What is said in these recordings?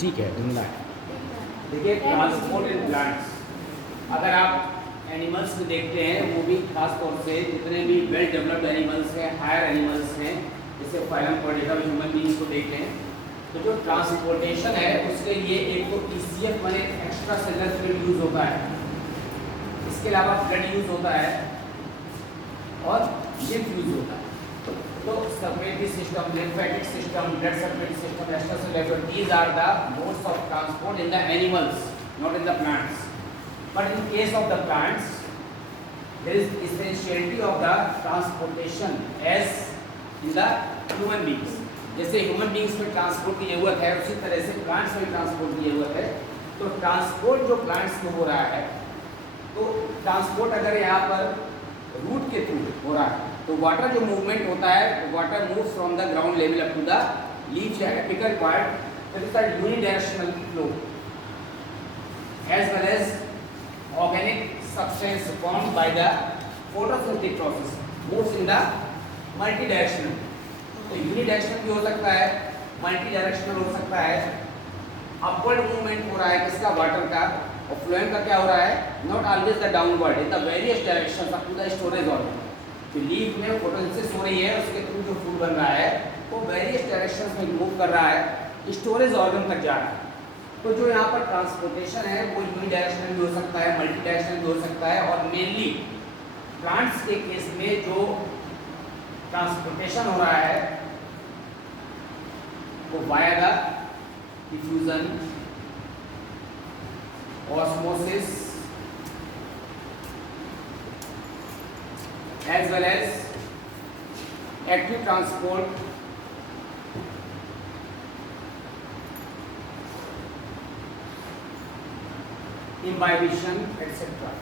ठीक है, धुंधला है। देखिए ट्रांसपोर्ट इन प्लांट्स, अगर आप एनिमल्स को देखते हैं, वो भी खास तौर से जितने भी वेल डेवलप्ड एनिमल्स हैं, हायर एनिमल्स हैं, जैसे फाइलम कॉर्डेटा में ह्यूमन बीइंग्स को देख लें, तो जो ट्रांसपोर्टेशन है उसके लिए एक तो ईसीएफ माने एक्स्ट्रा सेलुलर फ्लूइड यूज होता है, इसके अलावा ब्लड यूज होता है और लिम्फ यूज होता है। तो circulatory system, lymphatic system, blood circulatory system, extracellular fluid, these are the modes of transport in the animals, not in the plants. But in case of the plants, there is essentiality of the transportation as in the human beings. जैसे human beings में transport की जरूरत है, उसी तरह से plants में transport की जरूरत है। तो ट्रांसपोर्ट जो प्लांट्स में हो रहा है, तो ट्रांसपोर्ट अगर यहाँ पर रूट के थ्रू हो रहा है, तो वाटर जो मूवमेंट होता है, water move from the ground level up to the leaf या apical part, that is the unidirectional flow, as well as organic substance formed by the photosynthetic process moves in the multi directional. तो unidirectional भी हो सकता है, multi directional हो सकता है। Upward movement हो रहा है किसका, वाटर का, और फ्लोएम का क्या हो रहा है, not always the downward, in the various directions up to the storage organ. तो लीफ में फोटोसिंथेसिस हो रही है, उसके थ्रू जो फूड बन रहा है वो वेरियस डायरेक्शंस में मूव कर रहा है, स्टोरेज ऑर्गन तक जा रहा है। तो जो यहाँ पर ट्रांसपोर्टेशन है वो यूनिडायरेक्शनल भी हो सकता है, मल्टी डायरेक्शनल भी हो सकता है, और मेनली प्लांट्स के केस में जो ट्रांसपोर्टेशन हो रहा है वो via the diffusion, osmosis, as well as active transport, imbibition, etc.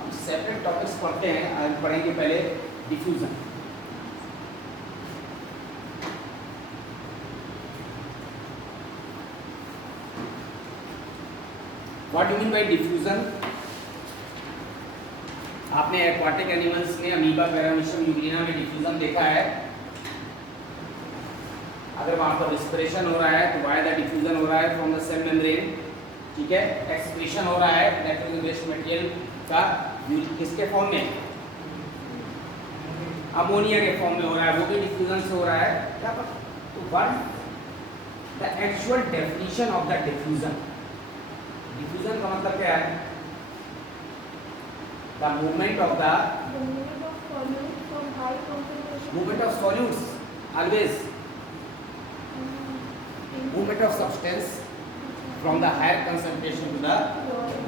हम सेपरेट टॉपिक्स पढ़ते हैं, आज पढ़ेंगे पहले diffusion. What do you mean by diffusion? आपने एक्वाटिक एनिमल्स में अमीबा, पैरामीशियम, यूग्लिना में डिफ्यूजन देखा है। अगर वहाँ पर रिस्पिरेशन हो रहा है तो वाया द डिफ्यूजन हो रहा है फ्रॉम द सेल मेम्ब्रेन, ठीक है। एक्सक्रीशन हो रहा है नाइट्रोजन बेस्ड मटेरियल का, किसके फॉर्म में, अमोनिया के फॉर्म में हो रहा है, वो भी डिफ्यूजन से हो रहा है। क्या तो what the actual definition of the diffusion? Diffusion का मतलब क्या है? The movement of solutes, always movement of substance from the higher concentration to the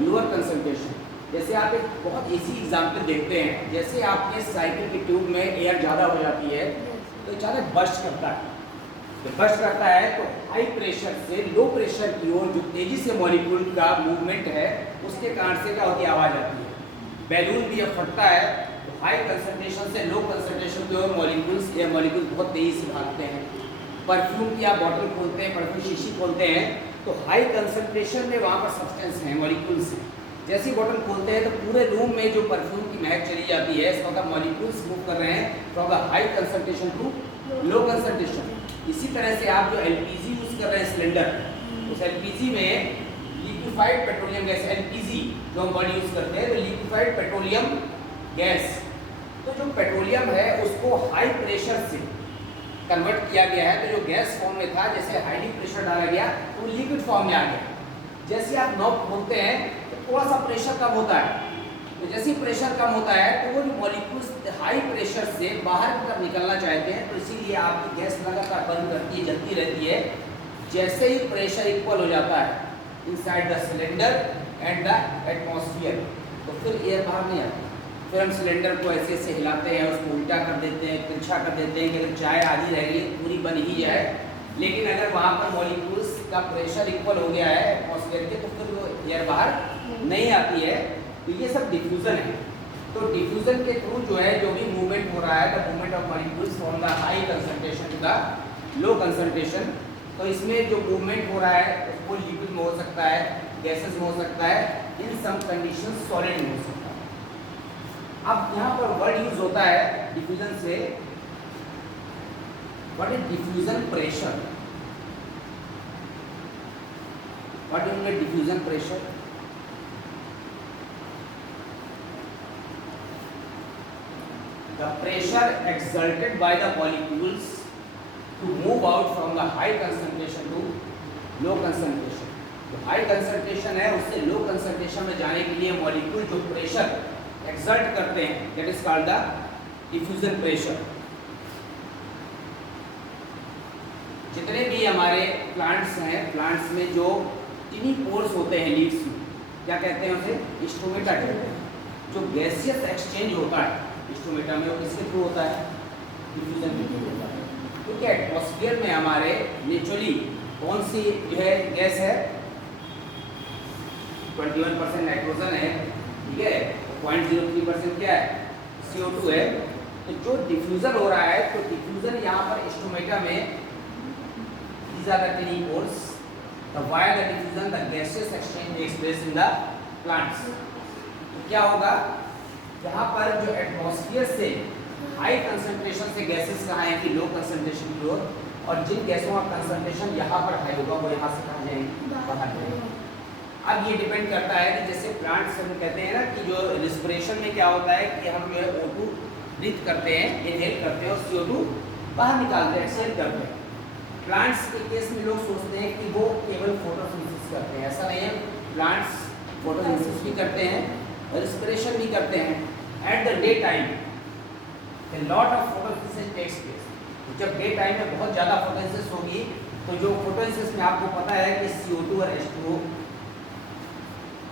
lower concentration. जैसे आप एक बहुत इजी एग्जांपल देखते हैं, जैसे आपके साइकिल की ट्यूब में एयर ज़्यादा हो जाती है तो अचानक बर्स्ट करता है। तो बर्स्ट करता है तो हाई प्रेशर से लो प्रेशर की ओर जो तेजी से मॉलिक्यूल का मूवमेंट है, उसके कारण से क्या होती है, आवाज़ आती है। बैलून भी जब फटता है तो हाई कंसंट्रेशन से लो कंसंट्रेशन की ओर एयर मॉलिक्यूल बहुत तेजी से भागते हैं। परफ्यूम की आप बॉटल खोलते हैं, परफ्यूम शीशी खोलते हैं, तो हाई कंसंट्रेशन में वहाँ पर सब्सटेंस है, मॉलिक्यूल्स हैं। जैसी बॉटल खोलते हैं तो पूरे रूम में जो परफ्यूम की महक चली जाती है, इसका मतलब मॉलिक्यूल्स मूव कर रहे हैं from the high concentration to low concentration. इसी तरह से आप जो एलपीजी यूज कर रहे हैं सिलेंडर, उस एलपीजी में लिक्विफाइड पेट्रोलियम गैस, एलपीजी जो हम वर्ड यूज करते हैं, तो लिक्विफाइड पेट्रोलियम गैस, तो जो पेट्रोलियम है उसको हाई प्रेशर से कन्वर्ट किया गया है। तो जो गैस फॉर्म में था, जैसे हाईली प्रेशर डाला गया तो लिक्विड फॉर्म में आ गया। जैसे आप नॉब खोलते हैं तो थोड़ा सा प्रेशर कम होता है, तो जैसे ही प्रेशर कम होता है तो वो जो मॉलिक्यूल्स हाई प्रेशर से बाहर की तरफ निकलना चाहते हैं, तो इसीलिए आपकी गैस लगातार बंद करती है, जलती रहती है। जैसे ही प्रेशर इक्वल हो जाता है inside the cylinder and the atmosphere, तो फिर एयर बाहर नहीं आती। फिर हम सिलेंडर को ऐसे ऐसे हिलाते हैं, उसको उल्टा कर देते हैं, तिरछा कर देते हैं कि अगर चाय आधी रह गई पूरी बन ही जाए। लेकिन अगर वहाँ पर मॉलिक्यूल्स का प्रेशर इक्वल हो गया है एटमॉस्फेयर के, तो फिर वो एयर बाहर नहीं आती है। तो ये सब डिफ्यूजन है। तो डिफ्यूजन के थ्रू जो है जो भी मूवमेंट हो रहा है, the movement of molecules from the high concentration to the low concentration, तो इसमें जो मूवमेंट हो रहा है वो लिक्विड में हो सकता है, गैसेस में हो सकता है, इन सम कंडीशन सॉलिड में हो सकता है। अब यहाँ पर वर्ड यूज होता है डिफ्यूजन से What is diffusion pressure? What do you mean diffusion pressure? The pressure exerted by the molecules to move out from the high concentration to low concentration. जो हाई कंसंट्रेशन है उससे low concentration में जाने के लिए molecule जो pressure exert करते हैं, that is called the diffusion pressure. जितने भी हमारे प्लांट्स हैं, प्लांट्स में जो टिनी पोर्स होते हैं लीव्स में, क्या कहते हैं उसे? स्टोमेटा कहते हैं। जो गैसियस एक्सचेंज होता है स्टोमेटा में वो किसके थ्रू होता है? डिफ्यूजन के थ्रू होता है। क्योंकि एटमॉस्फेयर में हमारे नेचुरली कौन सी जो है गैस है? 21% नाइट्रोजन है, ठीक है, 0.03% क्या है? CO2 है। तो जो डिफ्यूजन हो रहा है, तो डिफ्यूजन यहाँ पर स्टोमेटा में these are the tiny pores, the via the diffusion the gaseous exchange takes place in the plants। तो क्या होगा? यहाँ पर जो एटमॉस्फेयर से हाई कंसंट्रेशन से गैसेस कहाँ आएंगी? लो कंसंट्रेशन की ओर। और जिन गैसों का कंसंट्रेशन यहाँ पर हाई होगा वो यहाँ से कहाँ जाएंगे? बाहर जाएंगे। अब ये डिपेंड करता है कि जैसे प्लांट्स हम कहते हैं ना कि जो रिस्पिरेशन में क्या होता है कि हम जो है O2 ब्रीथ करते हैं, इनहेल करते हैं और CO2 बाहर निकालते हैं, एक्सहेल करते हैं। प्लांट्स के केस में लोग सोचते हैं कि वो केवल फोटोसिंथेसिस करते हैं, ऐसा नहीं है। प्लांट्स फोटोसिंथेसिस भी करते हैं, रिस्पिरेशन भी करते हैं। At the day time a lot of photosynthesis takes place। जब डे टाइम में बहुत ज़्यादा फोटोसिंथेसिस होगी तो जो फोटोसिंथेसिस में आपको पता है कि CO2 और H2O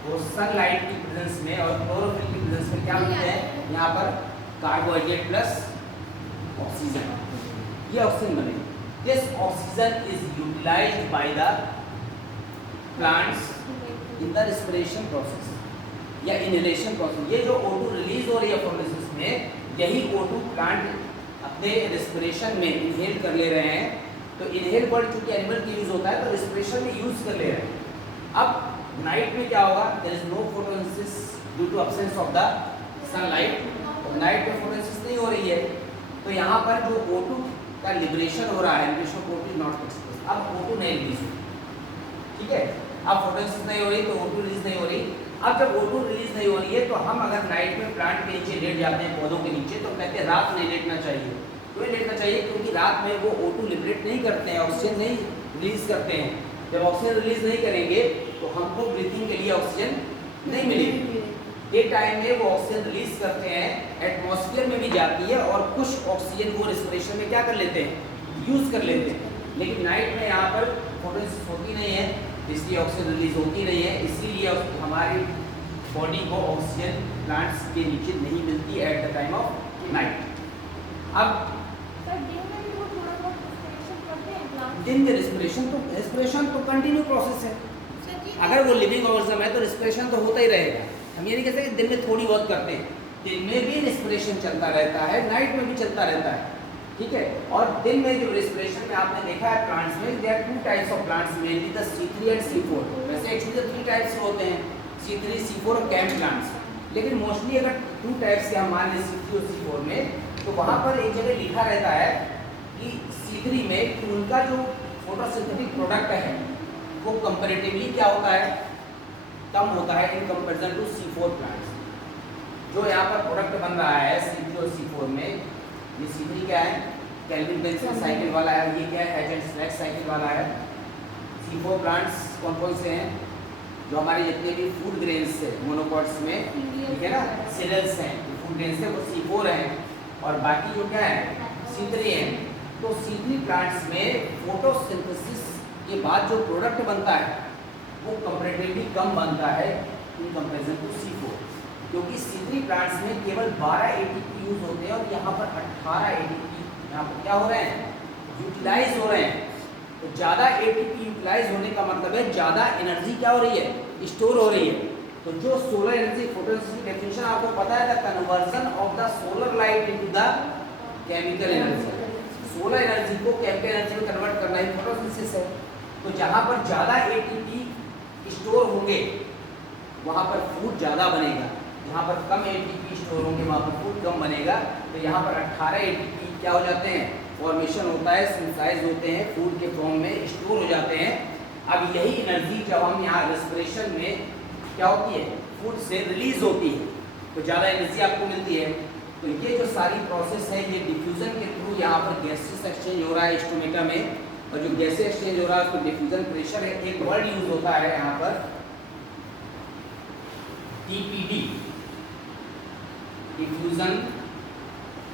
वो सनलाइट की प्रेजेंस में और क्लोरोफिल की प्रेजेंस में क्या होते हैं? यहाँ पर कार्बोहाइड्रेट प्लस ऑक्सीजन, ये ऑक्सीजन बनेगी। This oxygen is utilized by the plants in the respiration process या इनहेलेशन प्रोसेस। ये जो O2 रिलीज हो रही है फोटोसिंथेसिस में, यही O2 प्लांट अपने रेस्पिरेशन में इनहेल कर ले रहे हैं। तो इनहेल वर्ड चूंकि एनिमल की यूज होता है तो रेस्पिरेशन में यूज कर ले रहे हैं। अब नाइट में क्या होगा? There is no photosynthesis due to absence of the sunlight. Night में फोटोसिंथेसिस नहीं हो रही है, तो यहाँ पर जो O2 का लिबरेशन हो रहा है, liberation of O2 not express. अब O2 नहीं रिलीज हो, ठीक है। अब फोटोसिंथेसिस नहीं हो रही तो O2 रिलीज नहीं हो रही। अब जब O2 रिलीज नहीं हो रही है तो हम अगर नाइट में प्लांट के नीचे लेट जाते हैं, पौधों के नीचे, तो कहते हैं रात नहीं लेटना चाहिए। क्यों लेटना चाहिए? क्योंकि रात में वो O2 लिबरेट नहीं करते हैं, ऑक्सीजन नहीं रिलीज करते हैं। जब ऑक्सीजन रिलीज नहीं करेंगे तो हमको ब्रीथिंग के लिए ऑक्सीजन नहीं मिलेगी। डे टाइम में वो ऑक्सीजन रिलीज करते हैं, एटमॉस्फेयर में भी जाती है और कुछ ऑक्सीजन वो रेस्पिरेशन में क्या कर लेते हैं? यूज कर लेते हैं। लेकिन नाइट में यहाँ पर फोटोसिंथेसिस होती नहीं है, इसलिए ऑक्सीजन रिलीज होती नहीं है, इसीलिए हमारी बॉडी को ऑक्सीजन प्लांट्स के नीचे नहीं मिलती at the time of night. अब दिन में रेस्पिरेशन तो कंटिन्यू प्रोसेस है। अगर वो लिविंग ऑर्गेनिज्म है तो रेस्पिरेशन तो होता ही रहेगा। हम ये नहीं कहते कि दिन में थोड़ी बहुत करते हैं, दिन में भी रेस्पिरेशन चलता रहता है, नाइट में भी चलता रहता है, ठीक है। और दिन में जो रेस्पिरेशन में आपने देखा है प्लांट्स में, there are 2 types of plants mainly the C3 and C4। वैसे एक्चुअली तो 3 टाइप्स होते हैं, C3, C4 और कैम्प प्लांट्स। लेकिन मोस्टली अगर 2 टाइप्स के हम मान लें C3 और C4 में, तो वहाँ पर एक जगह लिखा रहता है कि C3 में कि उनका जो फोटोसिंथेटिक प्रोडक्ट है वो कंपैरेटिवली क्या होता है? कम होता है in comparison to C4 plants. जो यहाँ पर प्रोडक्ट बन रहा है C3 और C4 में, ये C3 क्या है? केल्विन बेंसन साइकिल वाला है, ये क्या है? हेजेंट साइकिल वाला है। C4 प्लांट्स कौन कौन से हैं? जो हमारे जितने भी फूड ग्रेन्स है मोनोकॉट्स में, ठीक है ना, सीरियल्स हैं, फूड ग्रेन्स है, वो C4 हैं और बाकी जो क्या है? C3 हैं। तो C3 प्लांट्स में फोटोसिंथेसिस के बाद जो प्रोडक्ट बनता है वो कंपैरेटिवली कम बनता है इन कंपैरिजन टू C4, क्योंकि C3 प्लांट्स में केवल 12 ATP यूज होते हैं और यहाँ पर 18 ATP यहाँ पर क्या हो रहे हैं? यूटिलाइज हो रहे हैं। तो ज़्यादा ATP यूटिलाइज होने का मतलब है ज़्यादा एनर्जी क्या हो रही है? स्टोर हो रही है। तो जो सोलर एनर्जी, फोटोसिंथेसिस की डेफिनेशन आपको पता है, the conversion of the solar light into the chemical energy. Solar energy को केमिकल एनर्जी में कन्वर्ट करना ही फोटोसिंथेसिस है। तो जहाँ पर ज़्यादा ATP स्टोर होंगे वहाँ पर फूड ज़्यादा बनेगा, जहाँ पर कम ATP स्टोर होंगे वहाँ पर फूड कम बनेगा। तो यहाँ पर 18 ATP क्या हो जाते हैं? फॉर्मेशन होता है, सिंथेसाइज होते हैं, फूड के फॉर्म में स्टोर हो जाते हैं। अब यही एनर्जी जब हम यहाँ रेस्पिरेशन में क्या होती है, फूड से रिलीज होती है तो ज़्यादा एनर्जी आपको मिलती है। तो ये जो सारी प्रोसेस है ये डिफ्यूजन के थ्रू यहाँ पर गैसेस एक्सचेंज हो रहा है स्टोमेटा में, और जो गैसेस एक्सचेंज हो रहा है उसको डिफ्यूजन प्रेशर है। एक वर्ड यूज होता है यहाँ पर डीपीडी, डिफ्यूजन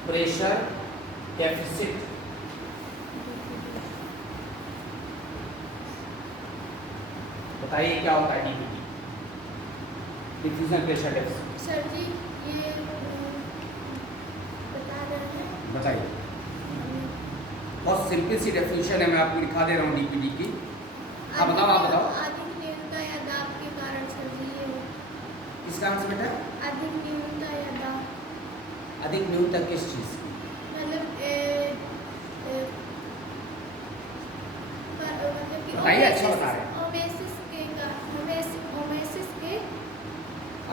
प्रेशर डेफिसिट। बताइए क्या होता है DPD, diffusion pressure deficit? Sir जी ये बता रहे हैं। बताइए, बहुत सिंपल सी डेफिनेशन है, मैं आपको दिखा दे रहा हूँ डीपीडी की। आप बताओ, आप बताओ। अधिक न्यूनता या दाब के कारण सर जी ये किस कारण से बेटा? अधिक न्यूनता या दाब, अधिक न्यूनता किस चीज़? मतलब कि बताइए, अच्छा बता रहे हैं। ओमेसिस के ओमेसिस के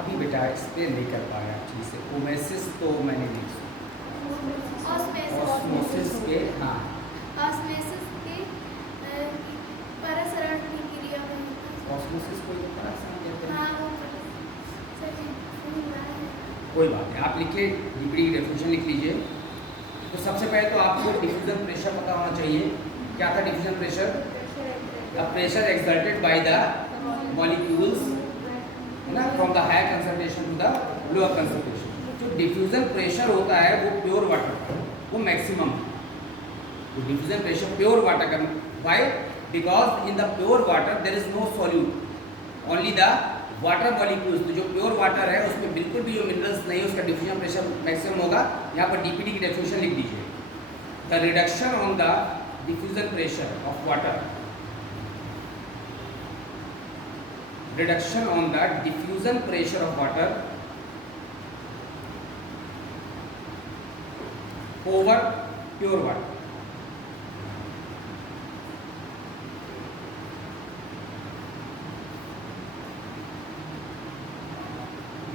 अभी बेटा एक्सप्लेन नहीं कर पाया ठीक से। ओमेसिस तो मैंने नहीं सुना। ऑस्मोसिस के, हाँ ऑस्मोसिस के परसरण की क्रिया में होता है। ऑस्मोसिस को ये परासरण कहते हैं। हाँ वो सर जी भूल रहा है। कोई बात नहीं, आप लिखिए डीपीडी की डेफिनेशन लिख लीजिए। तो सबसे पहले तो आपको डिफ्यूजन प्रेशर पता होना चाहिए। क्या था diffusion pressure? The pressure exerted by the molecules है ना, from the higher concentration to the lower concentration. जो डिफ्यूजन प्रेशर होता है वो प्योर वाटर का, वो मैक्सिमम है। तो डिफ्यूजन प्रेशर प्योर वाटर का, why? Because in the pure water there is no solute, only the water molecules. तो जो प्योर वाटर है उसमें बिल्कुल भी जो मिनरल्स नहीं है, उसका डिफ्यूजन प्रेशर मैक्सिमम होगा। यहाँ पर डीपीडी की डेफिनेशन लिख दीजिए, the reduction on the diffusion pressure of water, reduction on the diffusion pressure of water over pure water.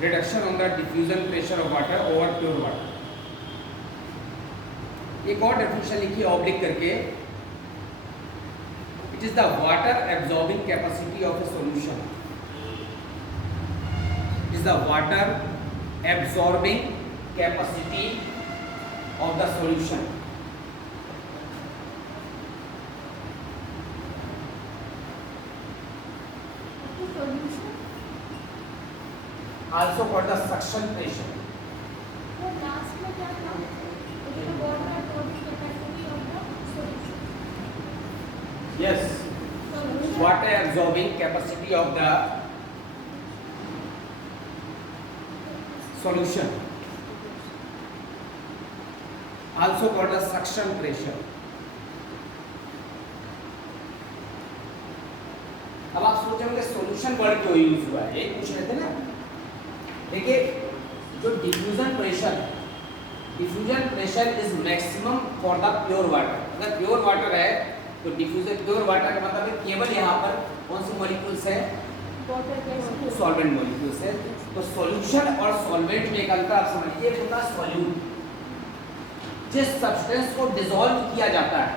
Reduction on the diffusion pressure of water over pure water. एक और definition लिखिए oblique करके, it is the water absorbing capacity of A solution, is the water absorbing capacity of the solution. Also called the suction pressure. वो last में क्या था? Water absorbing capacity of the solution. Yes, water absorbing capacity of the solution, also called as suction pressure. अब आप सोचेंगे solution word क्यों use हुआ है, ये पूछ रहे थे ना। देखिए जो diffusion pressure is maximum for the pure water. अगर प्योर वाटर है तो डिफ्यूजन, प्योर वाटर का मतलब है केवल यहाँ पर कौन से मॉलिक्यूल्स है, सॉल्वेंट मॉलिक्यूल्स है। तो सॉल्यूशन और सॉल्वेंट में एक अंतर आप समझिए, एक होता है सॉल्यूट, जिस सब्सटेंस को डिसॉल्व किया जाता है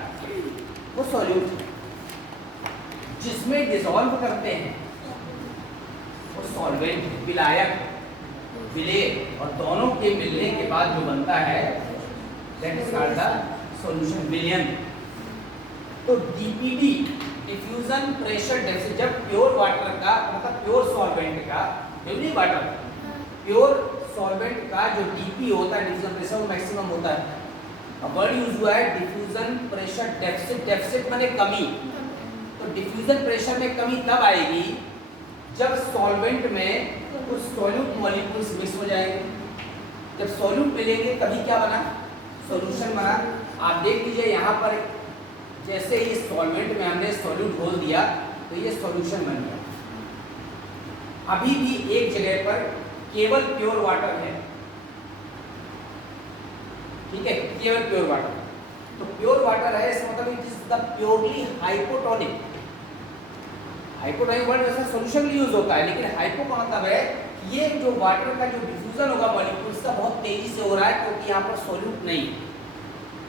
वो सॉल्यूट है, जिसमें डिसॉल्व करते हैं वो सॉल्वेंट है, विलायक, विलेय, और दोनों के मिलने के बाद जो बनता है that is called the solution, विलयन। तो डीपीडी, डिफ्यूजन प्रेशर डेफिसिट, जब प्योर वाटर का मतलब प्योर सॉल्वेंट का, नहीं वाटर, प्योर सॉल्वेंट का जो डीपी होता है, डिफ्यूजन प्रेशर, वो मैक्सिमम होता है। अब वर्ड यूज हुआ है डिफ्यूजन प्रेशर डेफिसिट। डेफिसिट माने कमी। तो डिफ्यूजन प्रेशर में कमी तब आएगी जब सॉल्वेंट में कुछ सॉल्यूट मॉलिक्यूल्स मिक्स हो जाएंगे। जब सॉल्यूट मिलेंगे तभी क्या बना, सॉल्यूशन बना। आप देख लीजिए यहाँ पर जैसे ही सॉल्वेंट में हमने सॉल्यूट घोल दिया तो ये सॉल्यूशन बन गया। अभी भी एक जगह पर केवल प्योर वाटर है, ठीक है, केवल प्योर वाटर। तो प्योर वाटर है इसका मतलब it is the purely hypotonic. Hypotonic word वैसे सॉल्यूशन भी यूज होता है, लेकिन हाइपो का मतलब है ये जो वाटर का जो डिफ्यूजन होगा मॉलिक्यूल्स का बहुत तेजी से हो रहा है, क्योंकि यहाँ पर सॉल्यूट नहीं।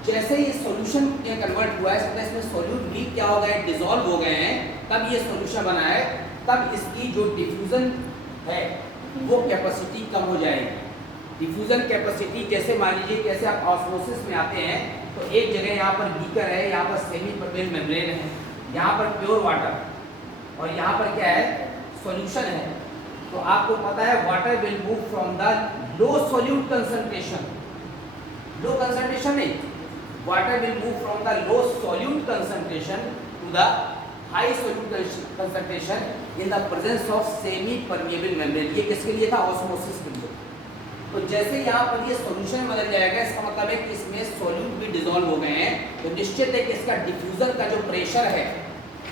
जैसे ये सॉल्यूशन में कन्वर्ट हुआ है, इसमें सॉल्यूट भी क्या हो गए, डिसॉल्व हो गए हैं, तब ये सॉल्यूशन बना है, तब इसकी जो डिफ्यूजन है वो कैपेसिटी कम हो जाएगी। डिफ्यूजन कैपेसिटी, जैसे मान लीजिए कैसे आप ऑस्मोसिस में आते हैं तो एक जगह यहाँ पर बीकर है, यहाँ पर सेमी परमेबल मेम्ब्रेन है, यहाँ पर प्योर वाटर और यहाँ पर क्या है, सॉल्यूशन है। तो आपको पता है water will move from the low solute concentration, low concentration नहीं, water will move from the low solute concentration to the high solute concentration in the presence of semi permeable membrane. ये किसके लिए था, ऑस्मोसिस के लिए। तो जैसे यहाँ पर ये सॉल्यूशन बदल जाएगा, इसका मतलब है कि इसमें सॉल्यूट भी डिसॉल्व हो गए हैं, तो निश्चित है कि इसका डिफ्यूजन का जो प्रेशर है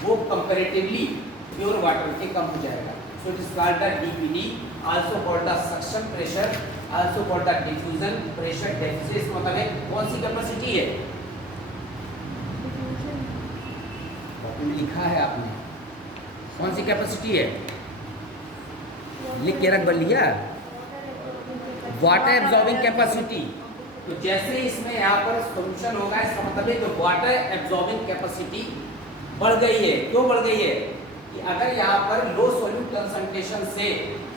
वो कंपैरेटिवली प्योर वाटर के कम हो जाएगा। So it is called the DPD, also called the suction pressure, also called the diffusion pressure deficit. इसका मतलब है कौन सी कैपेसिटी है, लिखा है आपने, कौन सी कैपेसिटी है, लिख के रख लिया, वाटर एब्जॉर्बिंग कैपेसिटी। तो जैसे इसमें यहाँ पर सॉल्यूशन होगा, इसका मतलब है कि वाटर एब्जॉर्बिंग कैपेसिटी बढ़ गई है। क्यों बढ़ गई है कि अगर यहाँ पर लो सॉल्यूट कंसंट्रेशन से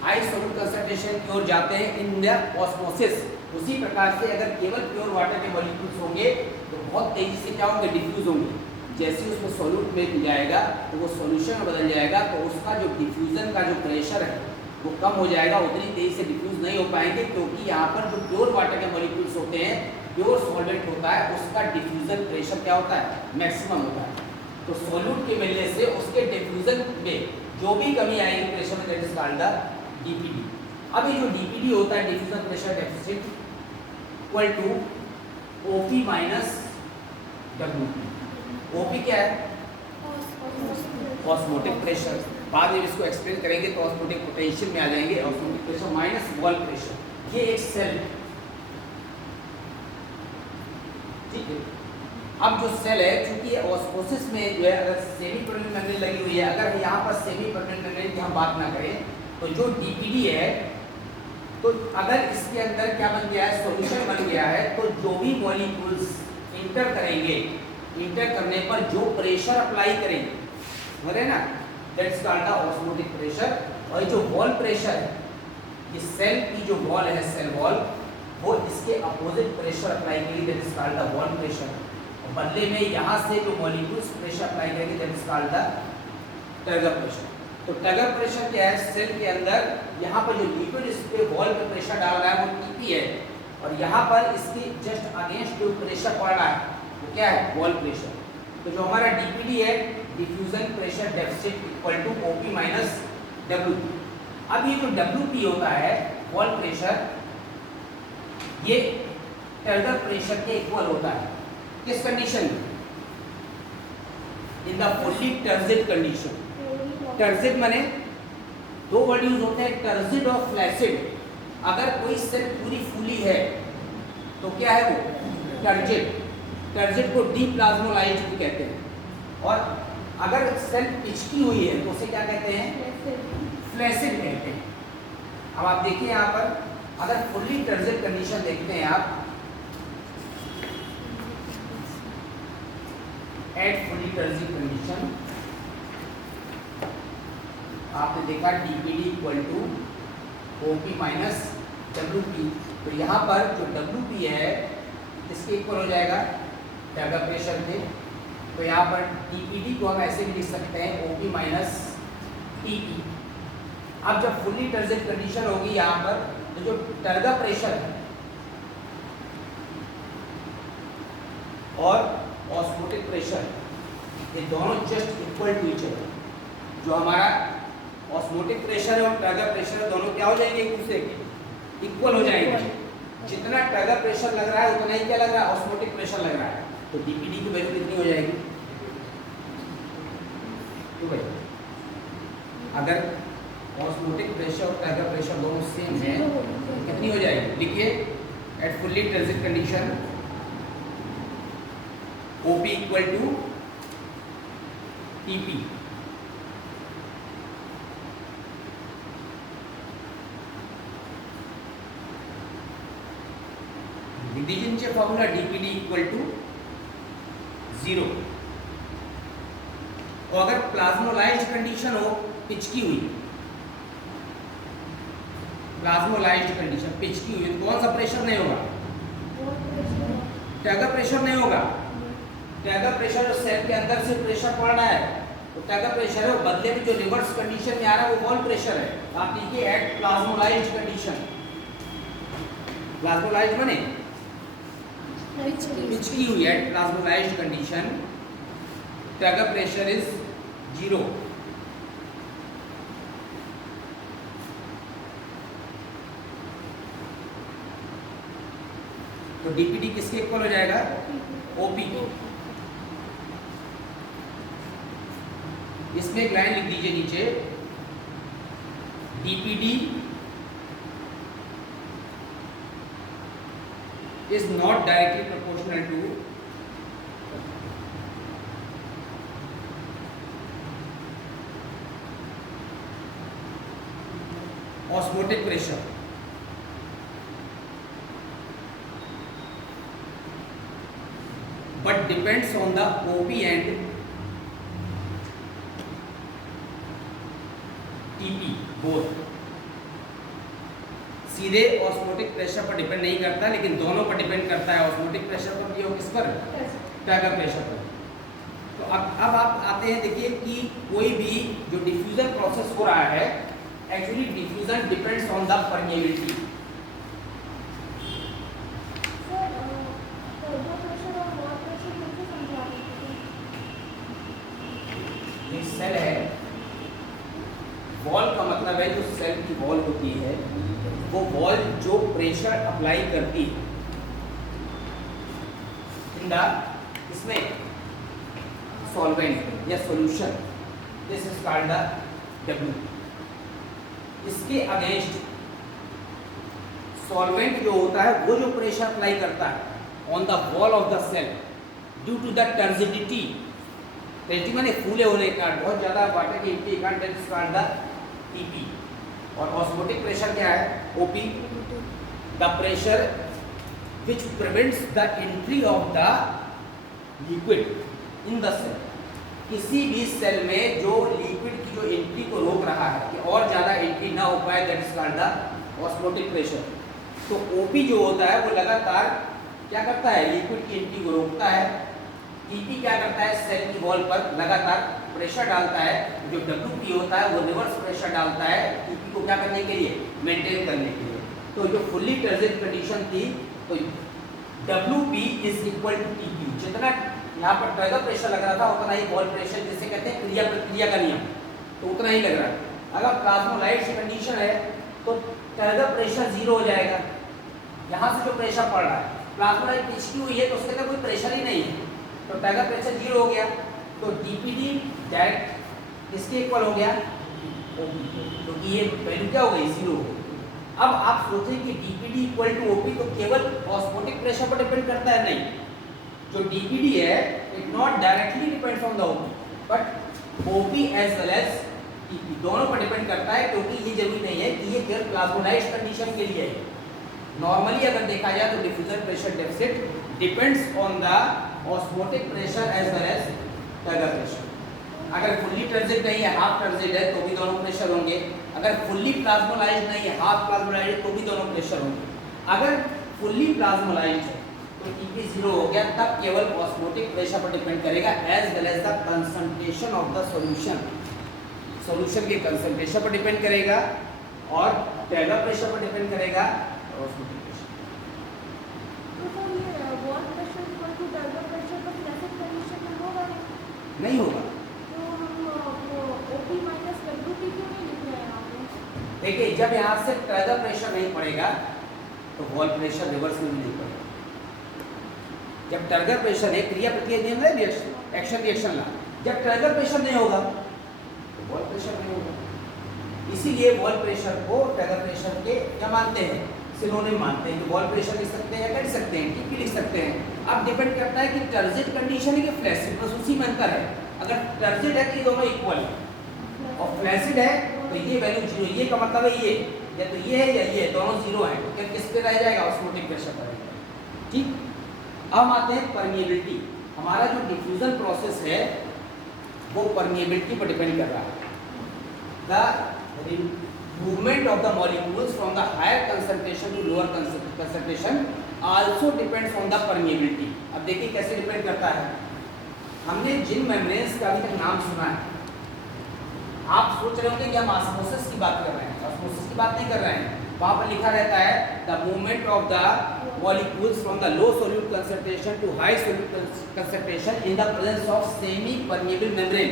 हाई सॉल्यूट कंसंट्रेशन की ओर जाते हैं इन द ऑस्मोसिस, उसी प्रकार से अगर केवल प्योर वाटर के मॉलिक्यूल्स होंगे तो बहुत तेजी से क्या होंगे, डिफ्यूज होंगे। जैसे ही उसमें सॉल्यूट में जाएगा तो वो सॉल्यूशन में बदल जाएगा, तो उसका जो डिफ्यूजन का जो प्रेशर है वो कम हो जाएगा, उतनी तेजी से डिफ्यूज नहीं हो पाएंगे, क्योंकि यहाँ पर जो प्योर वाटर के मॉलिक्यूल्स होते हैं, प्योर सॉल्वेंट होता है, उसका डिफ्यूजन प्रेशर क्या होता है, मैक्सिमम होता है। तो सॉल्यूट के मिलने से उसके डिफ्यूजन में जो भी कमी आएगी प्रेशर में, that is called the DPD. अब ये जो डीपीडी होता है, diffusion pressure deficit equal to OP minus WP. OP क्या है, ऑस्मोटिक प्रेशर, बाद में इसको एक्सप्लेन करेंगे तो ऑस्मोटिक पोटेंशियल में आ जाएंगे। Osmotic pressure minus wall pressure, ये एक सेल, ठीक है। अब जो सेल है, चूंकि ऑस्मोसिस में जो है अगर सेमी परमेबल मेम्ब्रेन लगी हुई है, अगर यहाँ पर सेमी परमेबल मेम्ब्रेन की हम बात ना करें तो जो डीपीडी है, तो अगर इसके अंदर क्या बन गया है, सॉल्यूशन बन गया है, तो जो भी मॉलिक्यूल्स इंटर करेंगे, इंटर करने पर जो प्रेशर अप्लाई करेंगे, समझ रहे ना, that's called the osmotic pressure. और जो वॉल प्रेशर है, ये सेल की जो वॉल है, सेल वॉल, वो इसके अपोजिट प्रेशर अप्लाई करेगी, that is called the wall pressure. और बदले में यहाँ से जो मॉलिक्यूल्स प्रेशर अप्लाई करेंगे, that is called the turgor pressure. तो टर्गर प्रेशर क्या है, सेल के अंदर यहाँ पर जो लिक्विड इस पे वॉल पे प्रेशर डाल रहा है वो टीपी है, और यहाँ पर इसके जस्ट अगेंस्ट जो प्रेशर पड़ रहा है वो क्या है, वॉल प्रेशर। तो जो हमारा डीपीडी है, diffusion pressure deficit equal to OP minus WP. अब ये जो डब्ल्यूपी होता है, वॉल प्रेशर, ये टर्गर प्रेशर के इक्वल होता है। किस कंडीशन में, in the fully turgid condition. Turgid माने दो वर्ड यूज होते हैं, टर्जिड और फ्लैसिड। अगर कोई सेल पूरी फूली है तो क्या है वो, टर्जिड। टर्जिड को डीप्लाज्मोलाइज्ड भी कहते हैं। और अगर सेल पिचकी हुई है तो उसे क्या कहते हैं, फ्लैसिड कहते हैं। अब आप देखिए यहाँ पर अगर फुल्ली टर्जिड कंडीशन देखते हैं आप, एट फुल्ली टर्जिड कंडीशन, आपने देखा DPD equal to OP minus WP. तो यहाँ पर जो डब्ल्यूपी है इसके इक्वल हो जाएगा टर्गर प्रेशर थे। तो यहाँ पर डीपीडी को हम ऐसे भी लिख सकते हैं, ओपी माइनस टीपी। अब जब फुल्ली टर्जिड कंडीशन होगी यहाँ पर, तो जो टर्गर प्रेशर है और ऑस्मोटिक प्रेशर, ये दोनों just equal to each other. जो हमारा ऑस्मोटिक प्रेशर है और टर्गर प्रेशर है, दोनों क्या हो जाएंगे, एक दूसरे के इक्वल हो जाएंगे। जितना टर्गर प्रेशर लग रहा है उतना ही क्या लग रहा है, ऑस्मोटिक प्रेशर लग रहा है। तो डीपीडी की वैल्यू कितनी हो जाएगी, तो भाई अगर ऑस्मोटिक प्रेशर और टर्गर प्रेशर दोनों सेम है तो कितनी हो जाएगी, लिखिए, at fully turgid condition OP equal to TP. Division चे फॉर्मूला डीपीडी इक्वल टू 0। और अगर प्लाज्मोलाइज्ड कंडीशन हो, पिचकी हुई, प्लाज्मोलाइज्ड कंडीशन पिचकी हुई, तो कौन सा प्रेशर नहीं होगा? टैगर प्रेशर नहीं होगा। टैगर प्रेशर जो सेल के अंदर से प्रेशर पड़ रहा है तो टैगर प्रेशर है, बदले में जो रिवर्स कंडीशन में आ रहा है वो वॉल प्रेशर है। आप लिखिए एट प्लाज्मोलाइज्ड कंडीशन। प्लाज्मोलाइज्ड माने पिचकी हुई, at plasmolysed condition turgor pressure is 0। तो डीपीडी किसके इक्वल हो जाएगा? ओपी को। इसमें एक लाइन लिख दीजिए नीचे, DPD is not directly proportional to osmotic pressure. But depends on the OP and TP both। सीधे ऑस्मोटिक प्रेशर पर डिपेंड नहीं करता, लेकिन दोनों पर डिपेंड करता है। ऑस्मोटिक प्रेशर पर भी और किस पर? टैगर प्रेशर पर। तो अब आप आते हैं, देखिए कि कोई भी जो डिफ्यूजन प्रोसेस हो रहा है, actually diffusion depends on the permeability. Cell है, वॉल का मतलब है जो सेल की वॉल होती है, वो वॉल जो प्रेशर अप्लाई करती है इन द इसमें सॉल्वेंट या solution, this is called the W। इसके अगेंस्ट सॉल्वेंट जो होता है वो जो प्रेशर अप्लाई करता है on the wall of the cell due to the turgidity, turgidity माने फूले होने का, बहुत ज्यादा वाटर की intake content is called the TP। और ऑस्मोटिक प्रेशर क्या है? OP, the pressure which prevents the entry of the liquid in the cell. किसी भी सेल में जो लिक्विड की जो एंट्री को रोक रहा है कि और ज्यादा एंट्री ना हो पाए, that is called the osmotic pressure. तो OP जो होता है वो लगातार क्या करता है? लिक्विड की एंट्री को रोकता है। TP क्या करता है? सेल की वॉल पर लगातार प्रेशर डालता है। जो WP होता है वो रिवर्स प्रेशर डालता है TP को क्या करने के लिए? मेंटेन करने के लिए। तो जो फुल्ली टर्जिड कंडीशन थी, तो WP is equal to TP। जितना यहाँ पर टर्गर प्रेशर लग रहा था उतना ही वॉल प्रेशर, जिसे कहते हैं क्रिया प्रतिक्रिया का नियम, तो उतना ही लग रहा है। अगर प्लाज्मोलाइज्ड कंडीशन है तो टर्गर प्रेशर 0 हो जाएगा। यहाँ से जो प्रेशर पड़ रहा है, प्लाज्मोलाइज्ड पिचकी हुई है तो उसके अंदर कोई प्रेशर ही नहीं है, तो टैगर प्रेशर 0 हो गया। तो डीपीडी डायरेक्ट किसके इक्वल हो गया? ओपी। तो ये वैल्यू क्या हो गई? 0 हो गई। अब आप सोचें कि डीपीडी इक्वल टू ओपी तो केवल ऑस्मोटिक प्रेशर पर डिपेंड करता है? नहीं, जो डीपीडी है it not directly depends on the OP, but OP as well as TP दोनों पर डिपेंड करता है, क्योंकि ये जरूरी नहीं है कि ये केवल प्लाज्मोलाइज्ड कंडीशन के लिए है। नॉर्मली अगर देखा जाए तो diffusion pressure deficit depends on the osmotic pressure as well as turgor pressure. अगर फुल्ली टर्जिड नहीं है, हाफ टर्जिड है, तो भी दोनों प्रेशर होंगे। अगर फुल्ली प्लाज्मोलाइज्ड नहीं है, हाफ प्लाज्मोलाइज्ड, तो भी दोनों प्रेशर होंगे। अगर फुल्ली प्लाज्मोलाइज्ड है तो TP 0 हो गया, तब केवल ऑस्मोटिक प्रेशर पर डिपेंड करेगा as well as the concentration of the solution. Solution के कंसंट्रेशन पर डिपेंड करेगा और टर्गर प्रेशर पर डिपेंड करेगा और ऑस्मोटिक प्रेशर। नहीं होगा। देखिए, जब यहाँ से टर्गर प्रेशर नहीं पड़ेगा तो वॉल प्रेशर रिवर्स में भी नहीं पड़ेगा। जब टर्गर प्रेशर है, क्रिया प्रतिक्रिया नियम है, एक्शन रिएक्शन ला, जब टर्गर प्रेशर नहीं होगा तो वॉल प्रेशर नहीं होगा। इसीलिए वॉल प्रेशर को टर्गर प्रेशर के क्या मानते हैं? सिनोनिम मानते हैं। कि वॉल प्रेशर लिख सकते हैं या लिख सकते हैं, TP लिख सकते हैं। अब डिपेंड करता है कि टर्जिड कंडीशन है कि फ्लैसिड, बस उसी में अंतर है। अगर टर्जिड है तो ये दोनों इक्वल है, और फ्लैसिड है तो ये वैल्यू 0, ये का मतलब है ये, या तो ये है या ये, दोनों 0 है, तो क्या किस पे रह जाएगा? ऑस्मोटिक प्रेशर पर रहेगा। ठीक। अब आते हैं परमिएबिलिटी। हमारा जो डिफ्यूजन प्रोसेस है वो परमिएबिलिटी पर डिपेंड कर रहा है। The movement of the molecules from the higher concentration to lower concentration also depends on the permeability. अब देखिए कैसे डिपेंड करता है। हमने जिन मेम्ब्रेन्स का अभी तक नाम सुना है, आप सोच रहे होंगे कि हम ऑस्मोसिस की बात कर रहे हैं। ऑस्मोसिस की बात नहीं कर रहे हैं। वहाँ पर लिखा रहता है the movement of the molecules from the low solute concentration to high solute concentration in the presence of semi permeable membrane।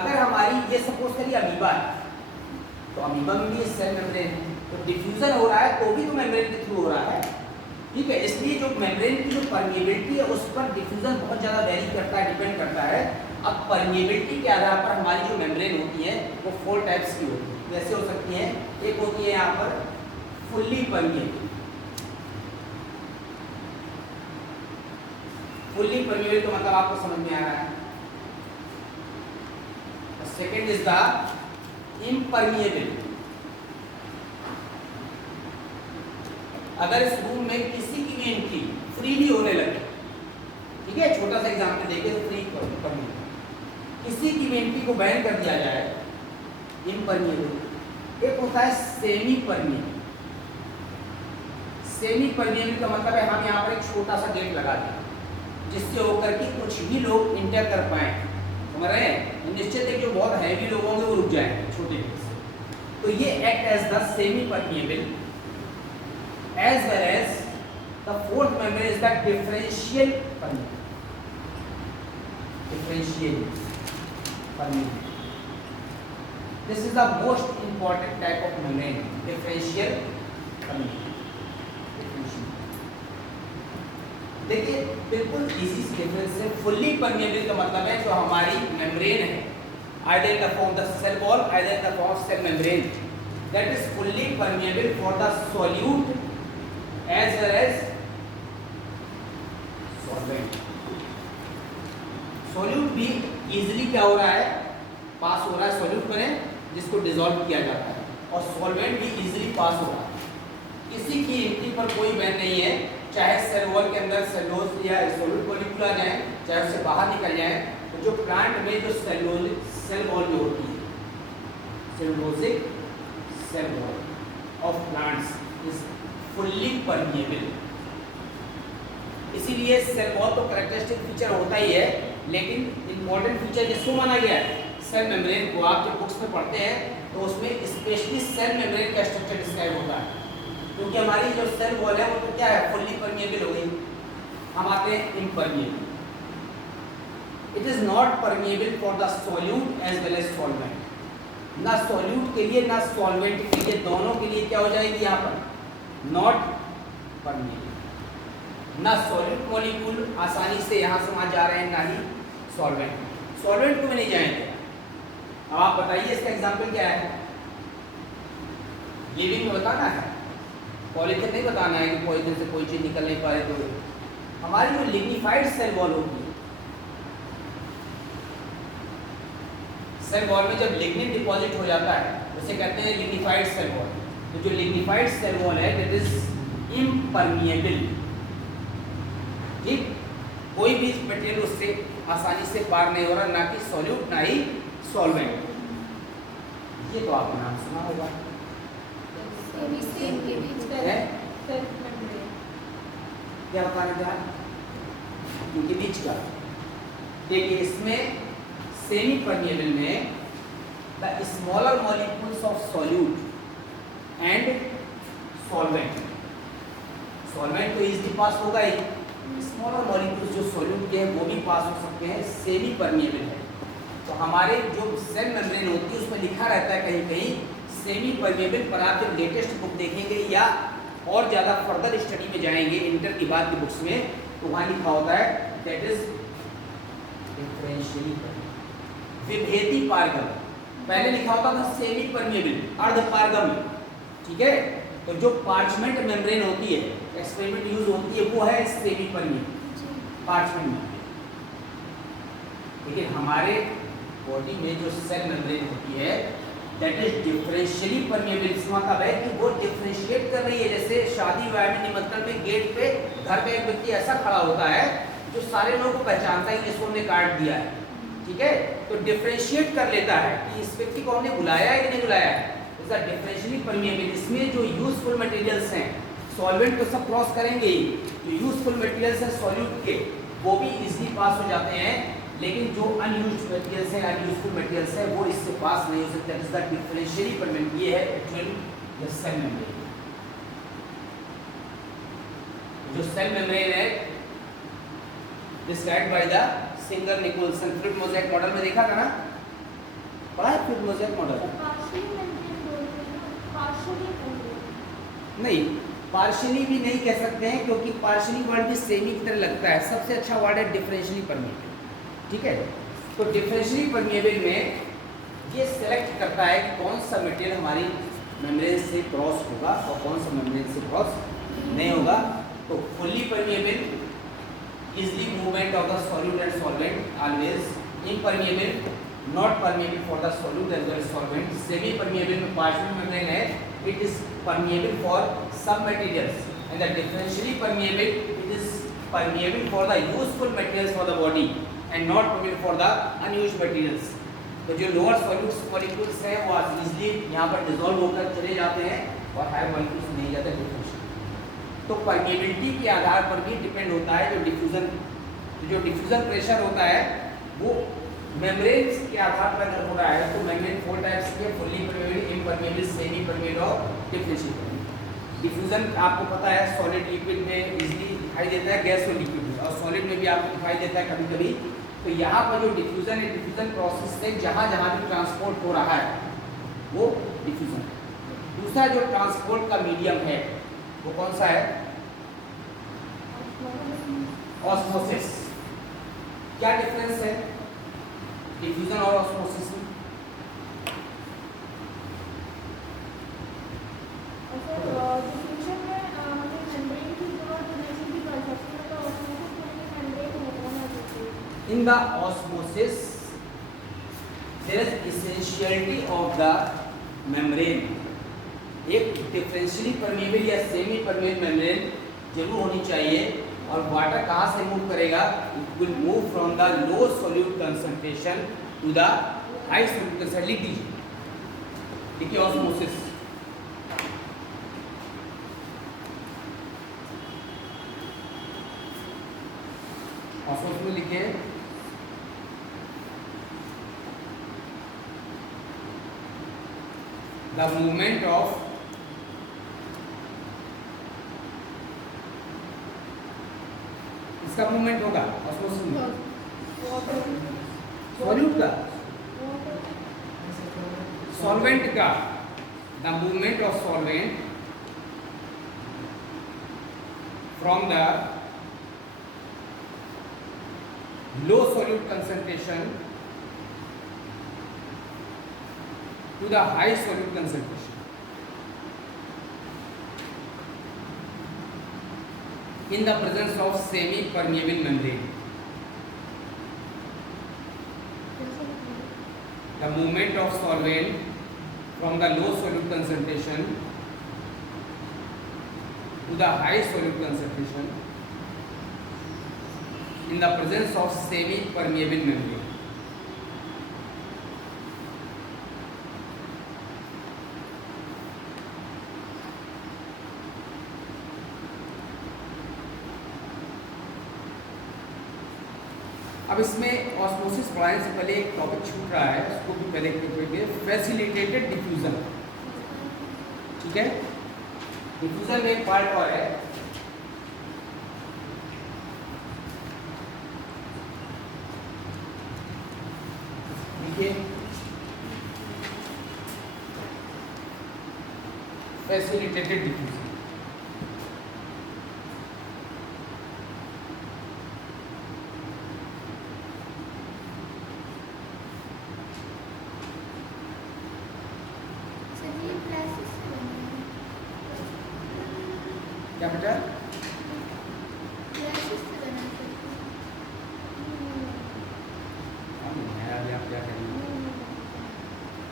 अगर हमारी ये सपोज करिए अमीबा है, तो अमीबा में भी सेल मेम्ब्रेन है, तो डिफ्यूजन हो रहा है तो भी तो मेम्ब्रेन के थ्रू हो रहा है, ठीक है। इसलिए जो मेम्ब्रेन की जो परमिएबिलिटी है उस पर डिफ्यूजन बहुत ज़्यादा वेरी करता है, डिपेंड करता है। अब परमिएबिलिटी के आधार पर हमारी जो मेम्ब्रेन होती है वो 4 टाइप्स की होती है। जैसे हो सकती है, एक होती है यहाँ पर फुल्ली परमिएबल। फुल्ली परमिएबल तो मतलब आपको समझ में आ रहा है। Second is the impermeable. अगर इस रूम में किसी की भी एंट्री फ्रीली होने लगे, ठीक है, छोटा सा एग्जांपल देखे तो फ्री परमिएबल, किसी की भी एंट्री को बैन कर दिया जाए, इम्परमिएबल। एक होता है सेमी परमिएबल। सेमी परमिएबल का मतलब है हम यहाँ पर एक छोटा सा गेट लगा दें जिससे होकर के कुछ ही लोग इंटर कर पाए, समझ रहे हैं। निश्चित है कि जो बहुत हैवी लोग होंगे वो रुक जाएंगे छोटे गेट से। तो ये act as the semi permeable as well as the fourth membrane is the differential permeable. Differential permeable, this is the most important type of membrane, differential permeable. देखिए बिल्कुल इजी डिफरेंस है। फुल्ली परमिएबल का मतलब है जो हमारी membrane है, either in the form of the cell wall, either in the form of cell membrane, that is fully permeable for the solute as well as solvent. Solute भी easily क्या हो रहा है, पास हो रहा है सॉल्यूट में जिसको डिसॉल्व किया जाता है, और सॉल्वेंट भी इजीली पास हो रहा है। किसी की एंट्री पर कोई बैन नहीं है, चाहे सेल वॉल के अंदर सेलुलोज या सॉल्यूट मॉलिक्यूल आ जाए, चाहे उससे बाहर निकल जाए। तो जो प्लांट में जो सेल वॉल जो होती है, cellulosic cell wall of plants is fully permeable. इसीलिए सेल वॉल तो कैरेक्टरिस्टिक फीचर होता ही है, लेकिन इंपॉर्टेंट फीचर जिसको माना गया है सेल मेम्ब्रेन को, आप जब बुक्स में पढ़ते हैं तो उसमें स्पेशली सेल मेम्ब्रेन का स्ट्रक्चर डिस्क्राइब होता है, क्योंकि हमारी जो सेल वॉल है वो तो क्या है, फुल्ली परमिएबल हो गई। हम आते हैं impermeable. It is not permeable for the solute as well as solvent. ना सॉल्यूट के लिए ना सॉल्वेंट के लिए, दोनों के लिए क्या हो जाएगी यहाँ पर नॉट परमिएबल। ना सॉल्यूट मॉलिक्यूल आसानी से यहाँ से वहाँ जा रहे हैं, ना ही सॉल्वेंट को भी नहीं जाएंगे। अब आप बताइए इसका एग्जाम्पल क्या है। लिविंग में बताना है, पॉलीथिन नहीं बताना है कि पॉलीथिन से कोई चीज निकल नहीं पा रही। तो हमारी जो लिग्निफाइड सेल वॉल होगी, सेल वॉल में जब लिग्निन डिपॉजिट हो जाता है उसे कहते हैं लिग्निफाइड सेल वॉल। तो जो लिग्निफाइड सेल वॉल है दैट इज इम्परमिएबल, ठीक, कोई भी मटेरियल उससे आसानी से पार नहीं हो रहा, ना कि सॉल्यूट ना ही सॉल्वेंट। ये तो आपने नाम सुना होगा। क्या बताने का इनके बीच का, देखिए इसमें सेमी परमिएबल में the smaller molecules of solute and solvent, solvent तो इजीली पास होगा ही, स्मॉलर मॉलिक्यूल्स जो सॉल्यूट के हैं वो भी पास हो सकते हैं, सेमी परमिएबल है। तो हमारे जो सेल मेम्ब्रेन होती है उसमें लिखा रहता है कहीं कहीं सेमी परमिएबल, पर आप जब लेटेस्ट बुक देखेंगे या और ज़्यादा फर्दर स्टडी में जाएंगे इंटर की बाद की बुक्स में, तो वहाँ लिखा होता है दैट इज डिफरेंशियली विभेदी पारगम। पहले लिखा होता था सेमी परमिएबल, अर्ध पारगम, ठीक है। तो जो पार्चमेंट मेम्ब्रेन होती है, एक्सपेरिमेंट यूज होती है, वो है सेमी परमिएबल पार्चमेंट मेम्ब्रेन। लेकिन हमारे बॉडी में जो सेल मेम्ब्रेन होती है दैट इज डिफरेंशियली परमिएबल। इसका मतलब है कि वो डिफरेंशिएट कर रही है। जैसे शादी विवाह में निमंत्रण में गेट पे घर पे एक व्यक्ति ऐसा खड़ा होता है जो सारे लोगों को पहचानता है, इसको हमने काट दिया है, ठीक है, तो डिफरेंशिएट कर लेता है कि इस व्यक्ति को हमने बुलाया है कि नहीं बुलाया है। डिफरेंशियली परमिएबल, इसमें जो यूजफुल मटेरियल्स हैं, सॉल्वेंट तो सब क्रॉस करेंगे ही, जो यूजफुल मटेरियल्स हैं सॉल्यूट के वो भी इजीली पास हो जाते हैं, लेकिन जो अनयूज्ड मटेरियल्स हैं, अनयूजफुल मटेरियल्स हैं, वो इससे पास नहीं हो सकते। दिस द डिफरेंशियली परमिएबल, ये है एक्चुअली द सेल मेम्ब्रेन। जो सेल मेम्ब्रेन है described by the Singer Nicolson, fluid mosaic model में देखा था ना, पढ़ा है फ्लूइड मोज़ेक मॉडल? नहीं, पार्शियली भी नहीं कह सकते हैं, क्योंकि पार्शियली वर्ड भी सेमी की तरह लगता है। सबसे अच्छा वर्ड है डिफरेंशियली परमिएबल, ठीक है। तो डिफरेंशियली परमिएबल में ये सेलेक्ट करता है कि कौन सा मटेरियल हमारी मेम्ब्रेन से क्रॉस होगा और कौन सा मेम्ब्रेन से क्रॉस नहीं होगा। तो fully permeable, easily movement of the solute and solvent, always impermeable, not permeable for the solute as well as solvent, semi permeable में partial membrane है, it is permeable for some materials, and the differentially permeable, it is permeable for the useful materials for the body and not permeable for the unused materials। तो जो lower solutes molecules हैं वो easily यहाँ पर dissolve होकर चले जाते हैं और हायर मॉलिक्यूल्स नहीं जाते डिफरेंशियल। तो परमिएबिलिटी के आधार पर भी डिपेंड होता है जो डिफ्यूजन प्रेशर होता है वो मेम्ब्रेन के आधार पर अगर हो रहा है तो मेम्ब्रेन 4 टाइप्स के, fully permeable, impermeable, semi permeable और डिफरेंशियल परमिएबल। डिफ्यूजन आपको पता है सॉलिड लिक्विड में इजीली दिखाई देता है, गैस और लिक्विड में, और सॉलिड में भी आपको दिखाई देता है कभी कभी। तो यहाँ पर जो डिफ्यूजन है, डिफ्यूजन प्रोसेस से जहाँ जहाँ भी ट्रांसपोर्ट हो रहा है वो डिफ्यूजन है। दूसरा जो ट्रांसपोर्ट का मीडियम है वो कौन सा है? ऑस्मोसिस। क्या डिफरेंस है डिफ्यूजन और ऑस्मोसिस में? डिफ्यूजन में हमें मेम्ब्रेन की जरूरत नहीं भी कर सकते हैं, तो ऑस्मोसिस में मेम्ब्रेन होना चाहिए। In the osmosis there is essentiality of the membrane। एक डिफरेंशियली परमिएबल या सेमी परमिएबल मेम्ब्रेन जरूर होनी चाहिए। और वाटर कहाँ से मूव करेगा? It will move from the low solute concentration to the high solute concentration. लिख दीजिए, देखिए ऑस्मोसिस। ऑस्मोसिस में लिखिए द मूवमेंट ऑफ इसका मूवमेंट होगा ऑस्मोसिस में सॉल्यूट का, सॉल्वेंट का, the movement of solvent from the low solute concentration to the high solute concentration in the presence of semi permeable membrane। The movement of solvent from the low solute concentration to the high solute concentration in the presence of semi permeable membrane। अब इसमें osmosis पढ़ाने से पहले एक topic छूट रहा है, उसको भी पहले करेंगे, फैसिलिटेटेड डिफ्यूजन। ठीक है, डिफ्यूजन में एक पार्ट और है, देखिए फैसिलिटेटेड डिफ्यूजन। क्या बेटा?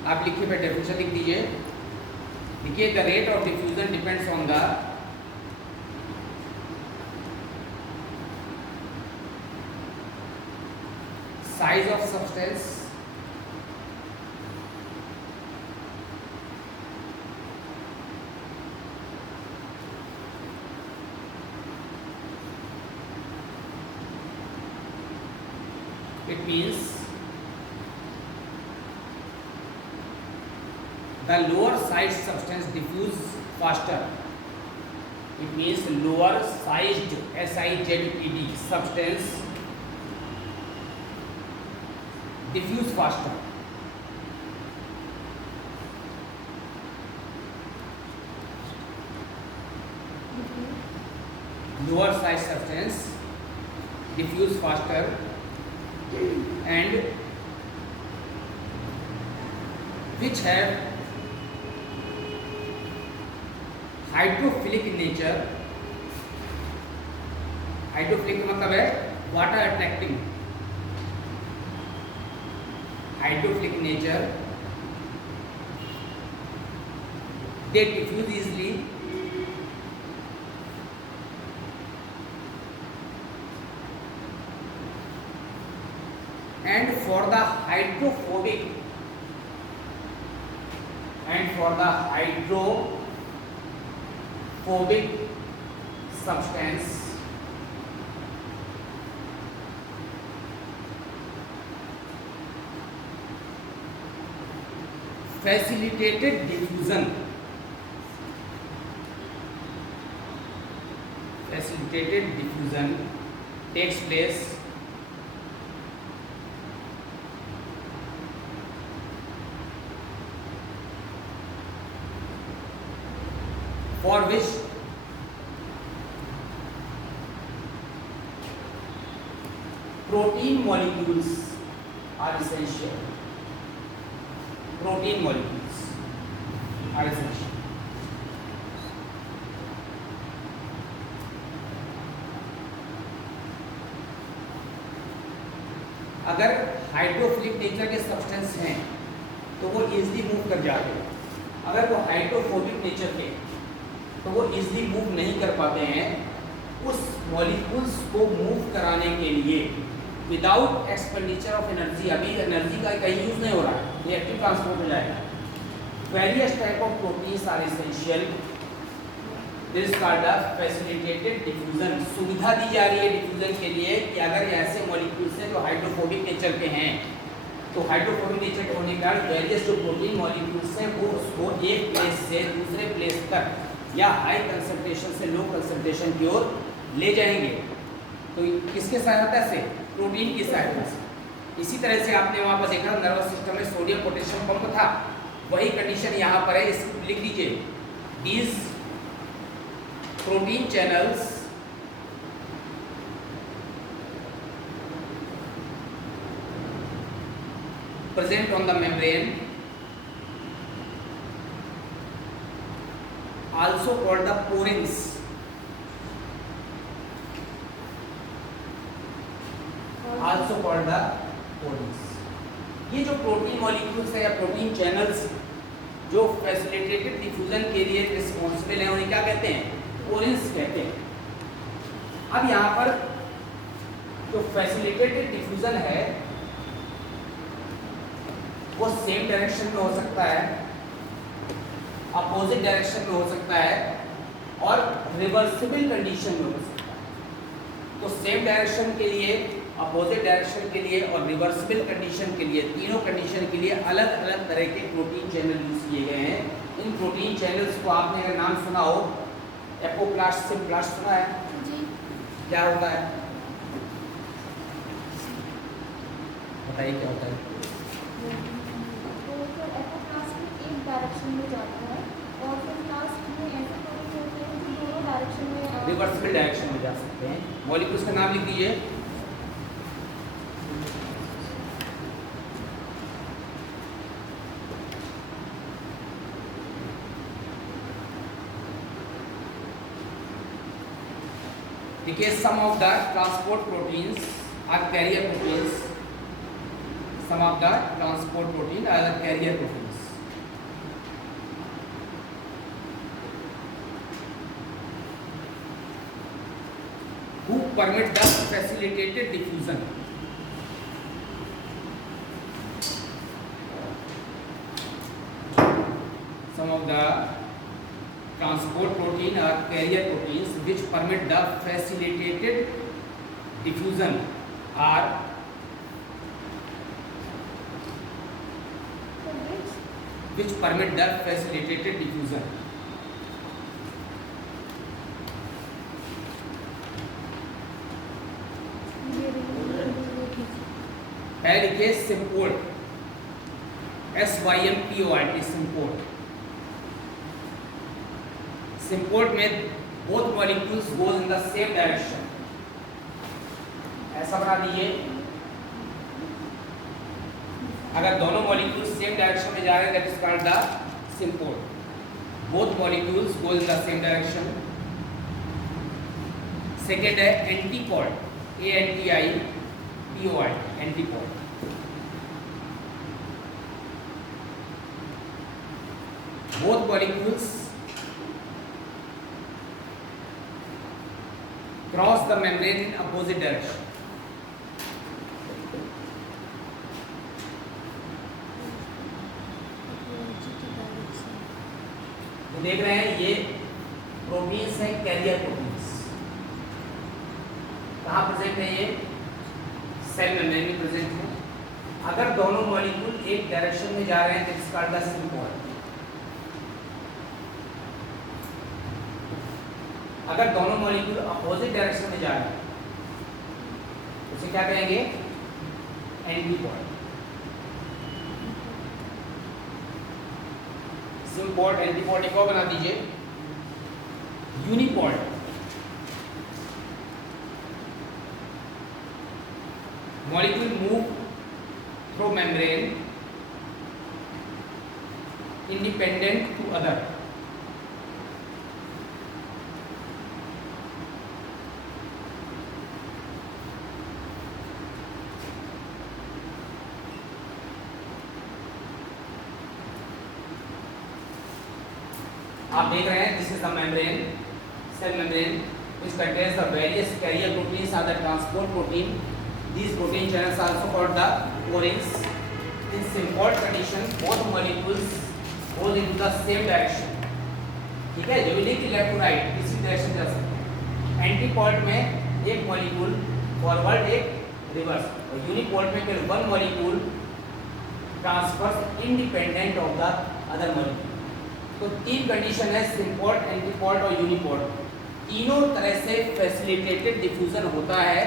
आप लिखिए बेटा, डेफिनेशन लिख दीजिए। देखिए the rate of diffusion depends on the size of substance, it means the lower sized substance diffuse faster. It means lower sized SIZED substance diffuse faster. Lower sized substance diffuse faster and which have hydrophilic nature. Hydrophilic मतलब है water attracting. Hydrophilic nature, they diffuse easily and for the hydrophobic substance facilitated diffusion takes place for which protein molecules are essential. Protein molecules are essential. अगर hydrophilic nature के substance हैं तो वो easily move कर जाते हैं. अगर वो हाइड्रोफोबिक नेचर के तो वो इजीली मूव नहीं कर पाते हैं. उस मॉलिक्यूल्स को मूव कराने के लिए विदाउट एक्सपेंडिचर ऑफ एनर्जी, अभी एनर्जी का कहीं यूज नहीं हो रहा है, रिएक्टिव ट्रांसपोर्ट हो जाएगा. Various type of proteins are essential. This is called the facilitated diffusion. सुविधा दी जा रही है डिफ्यूजन के लिए कि अगर ऐसे मॉलिक्यूल्स हैं जो हाइड्रोफोबिक नेचर के हैं तो हाइड्रोफोबिक नेचर के होने के कारण वेरियस जो प्रोटीन मॉलिक्यूल्स हैं वो उसको एक प्लेस से दूसरे प्लेस तक या हाई कंसंट्रेशन से लो कंसंट्रेशन की ओर ले जाएंगे. तो किसके सहायता से? प्रोटीन की सहायता से. इसी तरह से आपने वहाँ पर देखा नर्वस सिस्टम में सोडियम पोटेशियम पंप था, वही कंडीशन यहाँ पर है. इसको लिख दीजिए. These protein channels present on the membrane also called the porins. Also called the porins. ये जो प्रोटीन मॉलिक्यूल्स है या प्रोटीन चैनल्स जो फैसिलिटेटेड डिफ्यूजन के लिए रिस्पॉन्सिबल हैं उन्हें क्या कहते हैं? पोरिन्स कहते हैं. अब यहाँ पर जो फैसिलिटेटेड डिफ्यूजन है वो सेम डायरेक्शन में हो सकता है, अपोजिट डायरेक्शन में हो सकता है और रिवर्सिबल कंडीशन में हो सकता है. तो सेम डायरेक्शन के लिए, अपोजिट डायरेक्शन के लिए और रिवर्सिबल कंडीशन के लिए, तीनों कंडीशन के लिए अलग अलग तरह के प्रोटीन चैनल यूज किए गए हैं. इन प्रोटीन चैनल्स को आपने अगर नाम सुना हो, एपोप्लास्ट, सिम्प्लास्ट सुना है? जी. क्या होता है बताइए, क्या होता है? डायरेक्शन में जाता है और फिर लास्ट में ऐसे प्रोटीन होते हैं जो दोनों डायरेक्शन में रिवर्सिबल डायरेक्शन में जा सकते हैं. मॉलिक्यूल्स का नाम लिख दीजिए. देखिए, some of the transport proteins are carrier proteins. Some of the transport protein are carrier proteins. Who permit the facilitated diffusion. of the transport protein or carrier proteins which permit the facilitated diffusion are which permit the facilitated diffusion. पहले लिखिए symport, SYMPORT, symport. Symport में both molecules goes in the same direction, ऐसा बना दीजिए। अगर दोनों molecules same direction में जा रहे हैं that is called the symport. Both molecules go in the same direction. Second है antiport, ANTIPOD, antiport. Both molecules cross the membrane in opposite direction. देख रहे हैं ये प्रोटीन्स हैं, कैरियर प्रोटीन्स। कहाँ प्रेजेंट है ये? सेल मेम्ब्रेन में प्रेजेंट है। अगर दोनों मॉलिक्यूल एक डायरेक्शन में जा रहे हैं तो इट्स कॉल्ड द सिम्पोर्ट। अगर दोनों मॉलिक्यूल अपोजिट डायरेक्शन में जा रहे हैं उसे क्या कहेंगे? एंटीपोड। सिम्पोर्ट, एंटीपोड को बना दीजिए। Uniport, molecule move through membrane independent to other. आप देख रहे हैं this is the membrane, cell membrane which contains the various carrier proteins are the transport protein. These protein channels are also called the porins. In Symbiote condition both molecules go in the same direction. ठीक है, जरूरी नहीं कि left to right किसी direction जा सकते हैं। Antipode में एक मॉलिक्यूल फॉरवर्ड एक रिवर्स, और यूनिपोड में केवल one molecule transfers independent of the other molecule. तो तीन कंडीशन है सिम्पोर्ट, एंटीपोड और यूनिपोड। तीनों तरह से फैसिलिटेटेड डिफ्यूजन होता है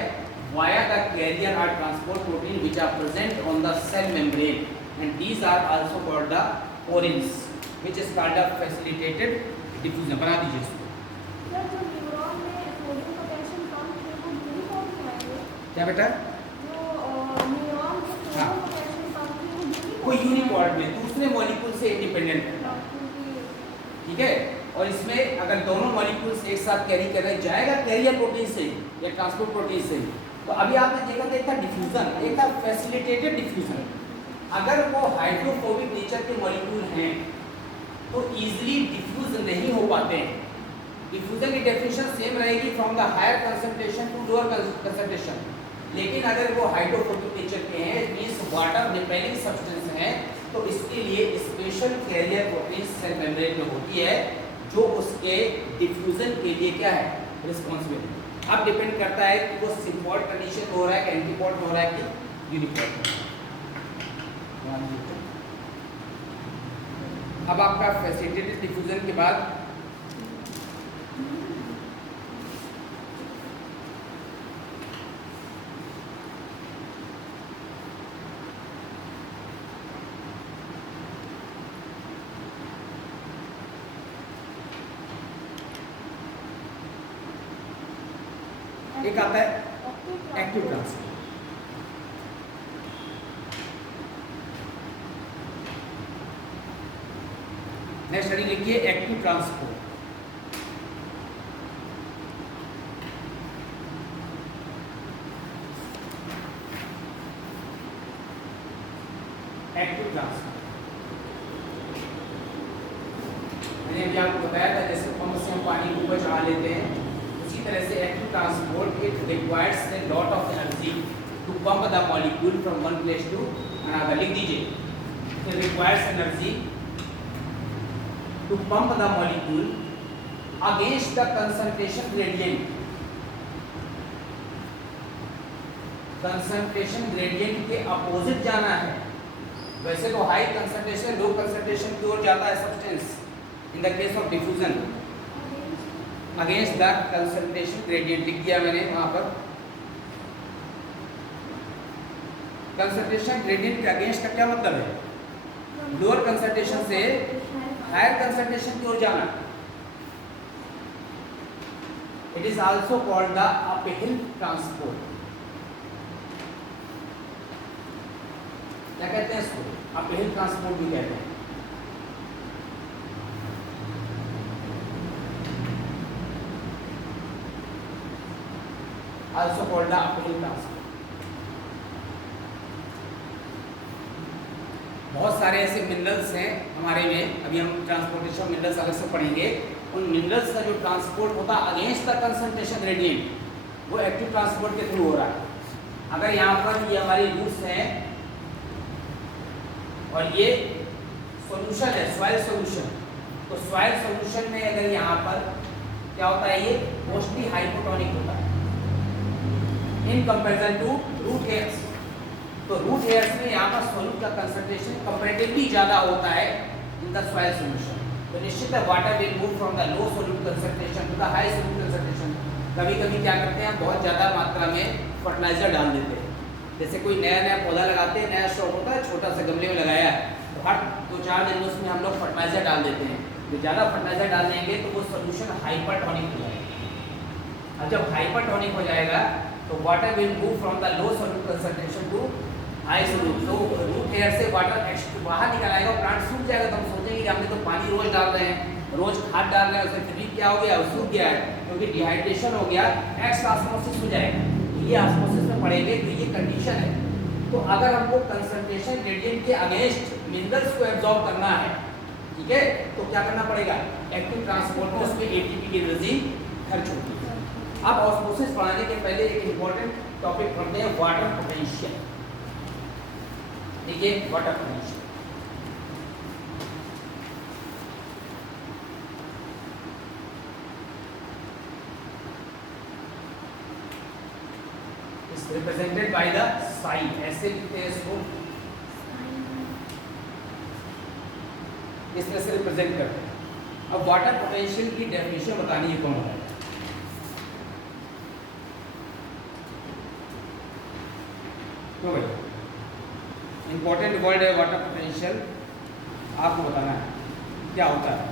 वाया द कैरियर और transport protein which are present on the cell membrane and these are also called the porins which is called the facilitated diffusion. बना दीजिए इसको। सर जो न्यूरॉन में सोडियम पोटेशियम पंप है वो यूनिफॉर्म में आएंगे? क्या बेटा? जो न्यूरॉन में सोडियम पोटेशियम पंप है वो यूनिफॉर्म कोई यूनिपोड में दूसरे मॉलिक्यूल से इंडिपेंडेंट है, ठीक है। और इसमें अगर दोनों मॉलिक्यूल्स एक साथ कैरी कर रहे जाएगा कैरियर प्रोटीन से या ट्रांसपोर्ट प्रोटीन से। तो अभी आपने देखा था एक था डिफ्यूजन, एक था फैसिलिटेटेड डिफ्यूजन। अगर वो हाइड्रोफोबिक नेचर के मॉलिक्यूल हैं तो इजीली डिफ्यूज नहीं हो पाते हैं। डिफ्यूजन की डेफिनेशन सेम रहेगी from the higher concentration to lower concentration, लेकिन अगर वो हाइड्रोफोबिक नेचर के हैं मींस वाटर रिपेलिंग सब्सटेंस हैं तो इसके लिए special carrier protein cell membrane में होती है जो उसके डिफ्यूजन के लिए क्या है रिस्पॉन्सिबल। अब डिपेंड करता है कि वो सिम्पोर्ट कंडीशन हो रहा है कि एंटीपोड हो रहा है कि यूनिपोड। अब आपका फैसिलिटेटेड डिफ्यूजन के बाद एक आता है एक्टिव ट्रांसपोर्ट। नेक्स्ट हेडिंग लिखिए एक्टिव ट्रांसपोर्ट। एक्टिव ट्रांसपोर्ट मैंने अभी आपको बताया था जैसे पंप से हम पानी को ऊपर चढ़ा लेते हैं उसी तरह से active transport it requires a lot of energy to pump the molecule from one place to another। लिख दीजिए, it requires energy to pump the molecule against the concentration gradient. Concentration gradient के अपोजिट जाना है। वैसे तो high concentration low concentration की ओर जाता है substance in the case of diffusion, against the concentration gradient लिख दिया मैंने वहां पर। कंसंट्रेशन ग्रेडियंट के अगेंस्ट का क्या मतलब है? लोअर कंसंट्रेशन से हायर कंसंट्रेशन की ओर जाना। It is also called the uphill transport. क्या कहते हैं इसको? अपहिल ट्रांसपोर्ट भी कहते हैं। Also called the uphill transport. बहुत सारे ऐसे मिनरल्स हैं हमारे में, अभी हम ट्रांसपोर्टेशन मिनरल्स अलग से पढ़ेंगे। उन मिनरल्स का जो ट्रांसपोर्ट होता है अगेंस्ट द कंसंट्रेशन ग्रेडियंट, वो एक्टिव ट्रांसपोर्ट के थ्रू हो रहा है। अगर यहाँ पर ये हमारी रूट्स हैं और ये सॉल्यूशन है, सॉइल सॉल्यूशन, तो सॉइल सॉल्यूशन में अगर यहाँ पर क्या होता है, ये मोस्टली हाइपोटोनिक होता है in comparison to root hairs. तो रूट हेयर्स में यहाँ पर सॉल्यूट का कंसंट्रेशन कंपैरेटिवली ज़्यादा होता है इन द सॉइल सॉल्यूशन। तो निश्चित है water will move from the low solute concentration to the high solute concentration. कभी कभी क्या करते हैं, बहुत ज़्यादा मात्रा में फर्टिलाइजर डाल देते हैं। जैसे कोई नया नया पौधा लगाते हैं, नया स्टॉक होता है, छोटा सा गमले में लगाया है, तो हर 2-4 दिन में उसमें हम लोग फर्टिलाइजर डाल देते हैं। तो ज़्यादा फर्टिलाइजर डाल देंगे तो वो सोल्यूशन हाइपरटोनिक हो जाएगा। अब जब हाइपरटोनिक हो जाएगा तो water will move from the low solute concentration to high solute. तो रूट हेयर से वाटर बाहर निकल आएगा, प्लांट सूख जाएगा। तो हम सोचेंगे कि हमने तो पानी रोज डाल रहे हैं, रोज खाद डाल रहे हैं, उससे फिर भी क्या हो गया, सूख गया है क्योंकि डिहाइड्रेशन हो गया, एक्स ऑस्मोसिस हो जाएगा। ये ऑस्मोसिस में पढ़ेंगे तो ये कंडीशन है। तो अगर हमको कंसंट्रेशन ग्रेडियंट के अगेंस्ट मिनरल्स को एब्जॉर्ब करना है, ठीक है, तो क्या करना पड़ेगा, एक्टिव ट्रांसपोर्ट में उसमें एटीपी की एनर्जी खर्च होती है। अब ऑस्मोसिस पढ़ाने के पहले एक इंपॉर्टेंट टॉपिक पढ़ते हैं, वाटर पोटेंशियल। देखिए water potential, represented by the psi, ऐसे लिखते हैं इसको, इस तरह से रिप्रेजेंट करते हैं। अब वाटर पोटेंशियल की डेफिनेशन बतानी है, कौन है? तो भाई इंपॉर्टेंट वर्ड है वाटर पोटेंशियल, आपको बताना है क्या होता है।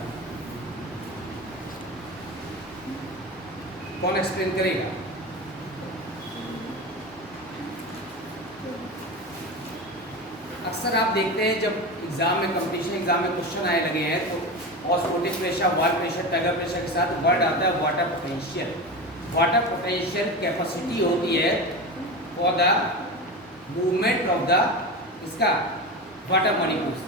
कौन एक्सप्लेन करेगा? अक्सर आप देखते हैं जब एग्जाम में, कंपटीशन एग्जाम में क्वेश्चन आए लगे हैं तो osmotic pressure, wall pressure, tiger pressure के साथ वर्ड आता है water potential. Water potential capacity होती है for the movement of the इसका वाटर मॉलिक्यूल्स।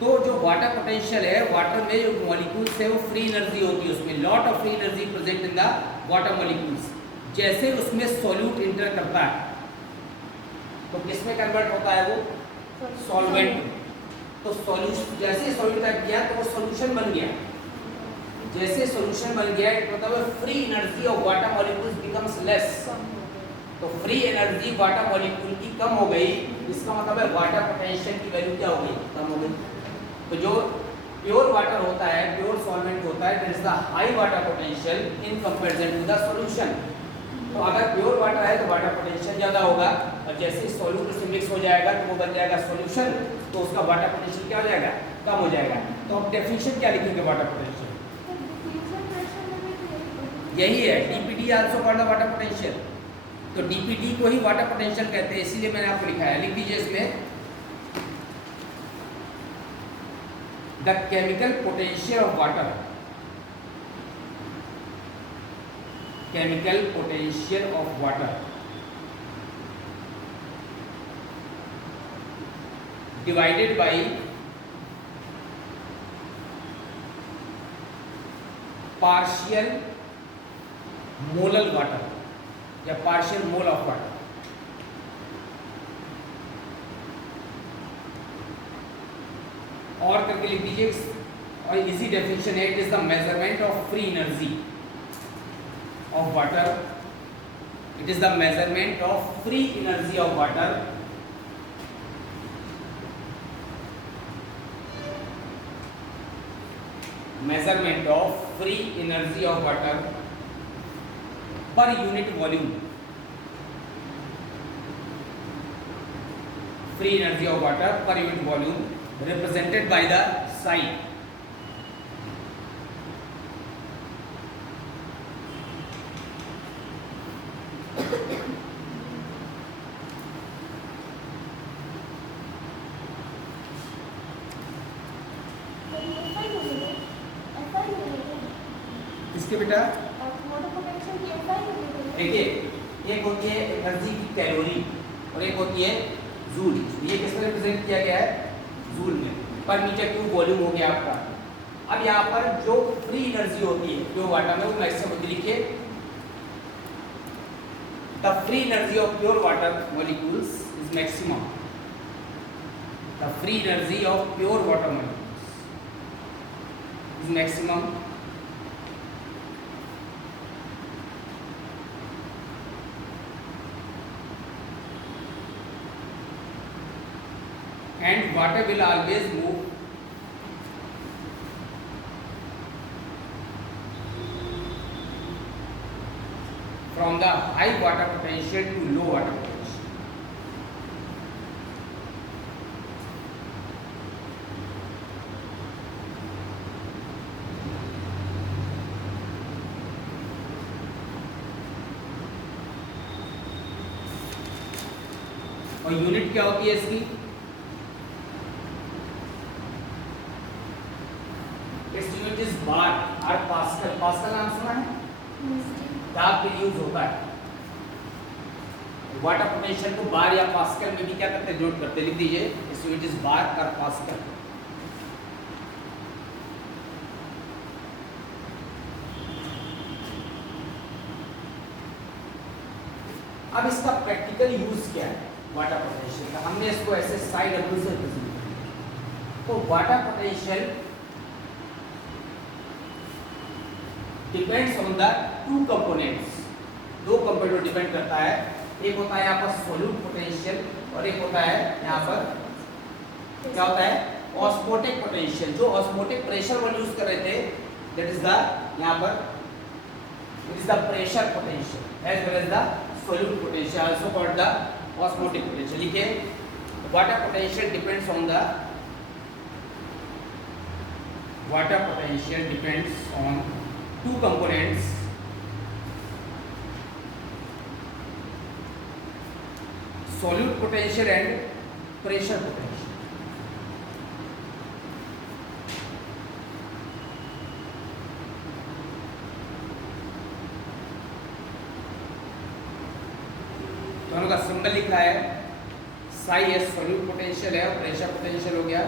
तो जो वाटर पोटेंशियल है, वाटर में जो मॉलिक्यूल्स है वो फ्री एनर्जी होती है, उसमें lot of free energy present in the water molecules. जैसे उसमें सॉल्यूट इंटर करता है तो किसमें कन्वर्ट होता है, वो सॉल्वेंट। तो सॉल्यूशन, जैसे सॉल्यूट ऐड किया तो वो सॉल्यूशन बन गया। जैसे सॉल्यूशन बन गया मतलब free energy of water molecules becomes less. तो फ्री एनर्जी वाटर मॉलिक्यूल की कम हो गई, इसका मतलब है वाटर पोटेंशियल की वैल्यू क्या हो गई, कम हो गई। तो जो प्योर वाटर होता है, प्योर सॉल्वेंट होता है, there is the high water potential in comparison to the solution. तो अगर प्योर वाटर है तो वाटर पोटेंशियल ज़्यादा होगा, और जैसे सॉल्यूट से मिक्स हो जाएगा तो वो बन जाएगा सॉल्यूशन, तो उसका वाटर पोटेंशियल क्या हो जाएगा, कम हो जाएगा। तो अब डेफिनेशन क्या लिखेंगे वाटर पोटेंशियल? यही है, DPT also called the water potential. तो डीपीटी को ही वाटर पोटेंशियल कहते हैं, इसीलिए मैंने आपको लिखा है। लिख दीजिए इसमें the chemical potential of water, chemical potential of water divided by partial molal water या पार्शियल मोल ऑफ वाटर। और करके लिख दीजिए और इजी डेफिनेशन है, it is the measurement of free energy of water, it is the measurement of free energy of water measurement of free energy of water per unit volume, free energy of water per unit volume represented by the psi. इसके बेटा देखिए, एक होती है energy की calorie और एक होती है जूल। ये किस में रिप्रेजेंट किया गया है? जूल में। पर मीटर क्यूब वॉल्यूम हो गया आपका। अब यहाँ पर जो फ्री एनर्जी होती है प्योर वाटर में, वो मैक्सिमम होती है। लिखिए, the free energy of pure water molecules is maximum, the free energy of pure water molecules is maximum and water will always move from the high water potential to low water potential. और unit क्या होती है इसकी? इस बार और pascal, pascal नाम सुना है? दाब के लिए यूज होता है। वाटर पोटेंशियल को बार या पास्कल में भी क्या करते हैं? नोट करते। लिख दीजिए, इस यूनिट इज बार और पास्कल। अब इसका प्रैक्टिकल यूज क्या है वाटर पोटेंशियल का? हमने इसको ऐसे साइड डब्ल्यू से रिप्रेजेंट किया। तो water potential depends on the two components, दो कंपोनेंट डिपेंड करता है। एक होता है यहाँ पर सॉल्यूट पोटेंशियल और एक होता है यहाँ पर क्या होता है? Osmotic potential. जो ऑस्मोटिक प्रेशर वो यूज कर रहे थे, दैट इज द यहाँ पर it is the pressure potential as well as the solute potential, also called the osmotic potential. लिखिए, water potential depends on the water potential depends on two components, solute potential and pressure potential. दोनों का symbol लिखा है, Sai S solute potential है और pressure potential हो गया।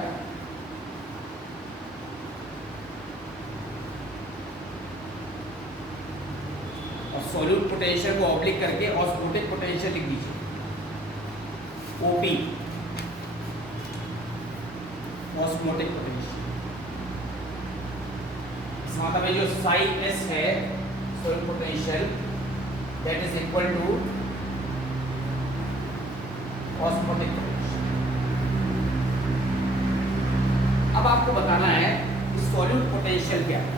Solute potential को ऑब्लिक करके ऑस्मोटिक पोटेंशियल लिख दीजिए, ओपी, ऑस्मोटिक पोटेंशियल। इस मतलब में जो साई एस है solute potential, that is equal to osmotic potential. अब आपको बताना है कि सॉल्यूट पोटेंशियल क्या है।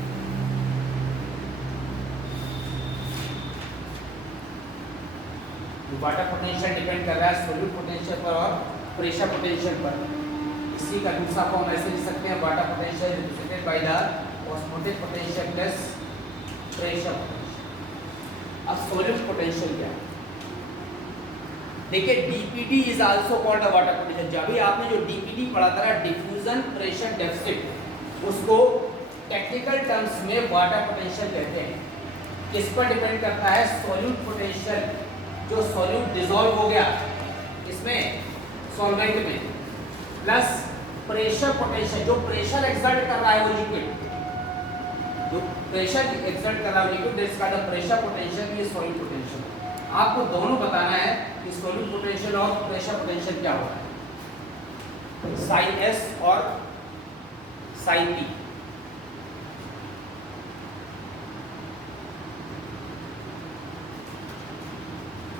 वाटर पोटेंशियल डिपेंड कर रहा है सॉल्यूट पोटेंशियल पर और प्रेशर पोटेंशियल पर। इसी का दूसरा फॉर्म ऐसे लिख सकते हैं, water potential represented by the osmotic potential plus pressure potential. अब सॉल्यूट पोटेंशियल क्या है? देखिए, DPD is also called the water potential. जब भी आपने जो डीपीडी पढ़ा था, डिफ्यूजन प्रेशर डेफिसिट, उसको टेक्निकल टर्म्स में वाटर पोटेंशियल कहते हैं। किस पर डिपेंड करता है? सॉल्यूट पोटेंशियल, जो सॉल्यूट डिसॉल्व हो गया इसमें सॉल्वेंट में, प्लस प्रेशर पोटेंशियल, जो प्रेशर एक्सर्ट कर रहा है वो लिक्विड, जो प्रेशर एक्सर्ट कर रहा है liquid, that's called the pressure potential, ये सॉल्यूट पोटेंशियल। आपको दोनों बताना है कि सॉल्यूट पोटेंशियल और प्रेशर पोटेंशियल क्या होता है, साई एस और Sai P.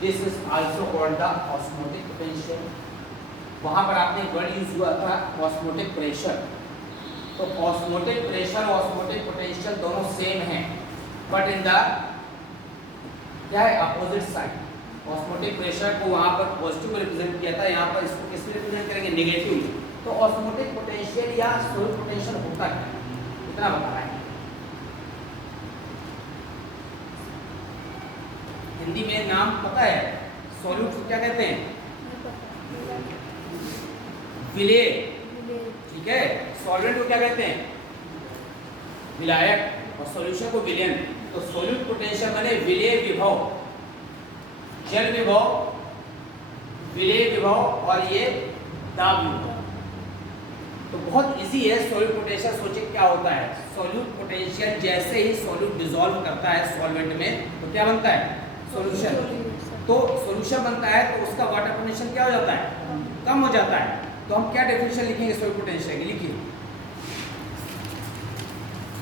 This is also called the osmotic potential. वहां पर आपने वर्ड यूज हुआ था ऑस्मोटिक प्रेशर। तो ऑस्मोटिक प्रेशर और ऑस्मोटिक पोटेंशियल दोनों सेम हैं, बट इन द क्या है अपोजिट साइड। ऑस्मोटिक प्रेशर को वहां पर पॉजिटिव में रिप्रेजेंट किया था, यहाँ पर इसको किस में रिप्रेजेंट करेंगे, नेगेटिव। तो ऑस्मोटिक पोटेंशियल या सोलिड पोटेंशियल होता क्या है, इतना बता रहा है। हिंदी में नाम पता है सॉल्यूट को क्या कहते हैं, विलेय, ठीक है। सॉल्वेंट को क्या कहते हैं, विलायक, और सॉल्यूशन को विलयन। तो सॉल्यूट पोटेंशियल माने विलेय विभव, जल विभव, विलेय विभव और ये दाब विभव। तो बहुत इजी है सॉल्यूट पोटेंशियल। सोचिए क्या होता है, सॉल्यूट पोटेंशियल जैसे ही सॉल्यूट डिसॉल्व करता है सॉल्वेंट में तो क्या बनता है, सॉल्यूशन। तो सॉल्यूशन बनता है तो उसका वाटर पोटेंशियल क्या हो जाता है, कम हो जाता है। तो हम क्या डेफिनेशन लिखेंगे सॉल्यूट पोटेंशियल की, लिखिए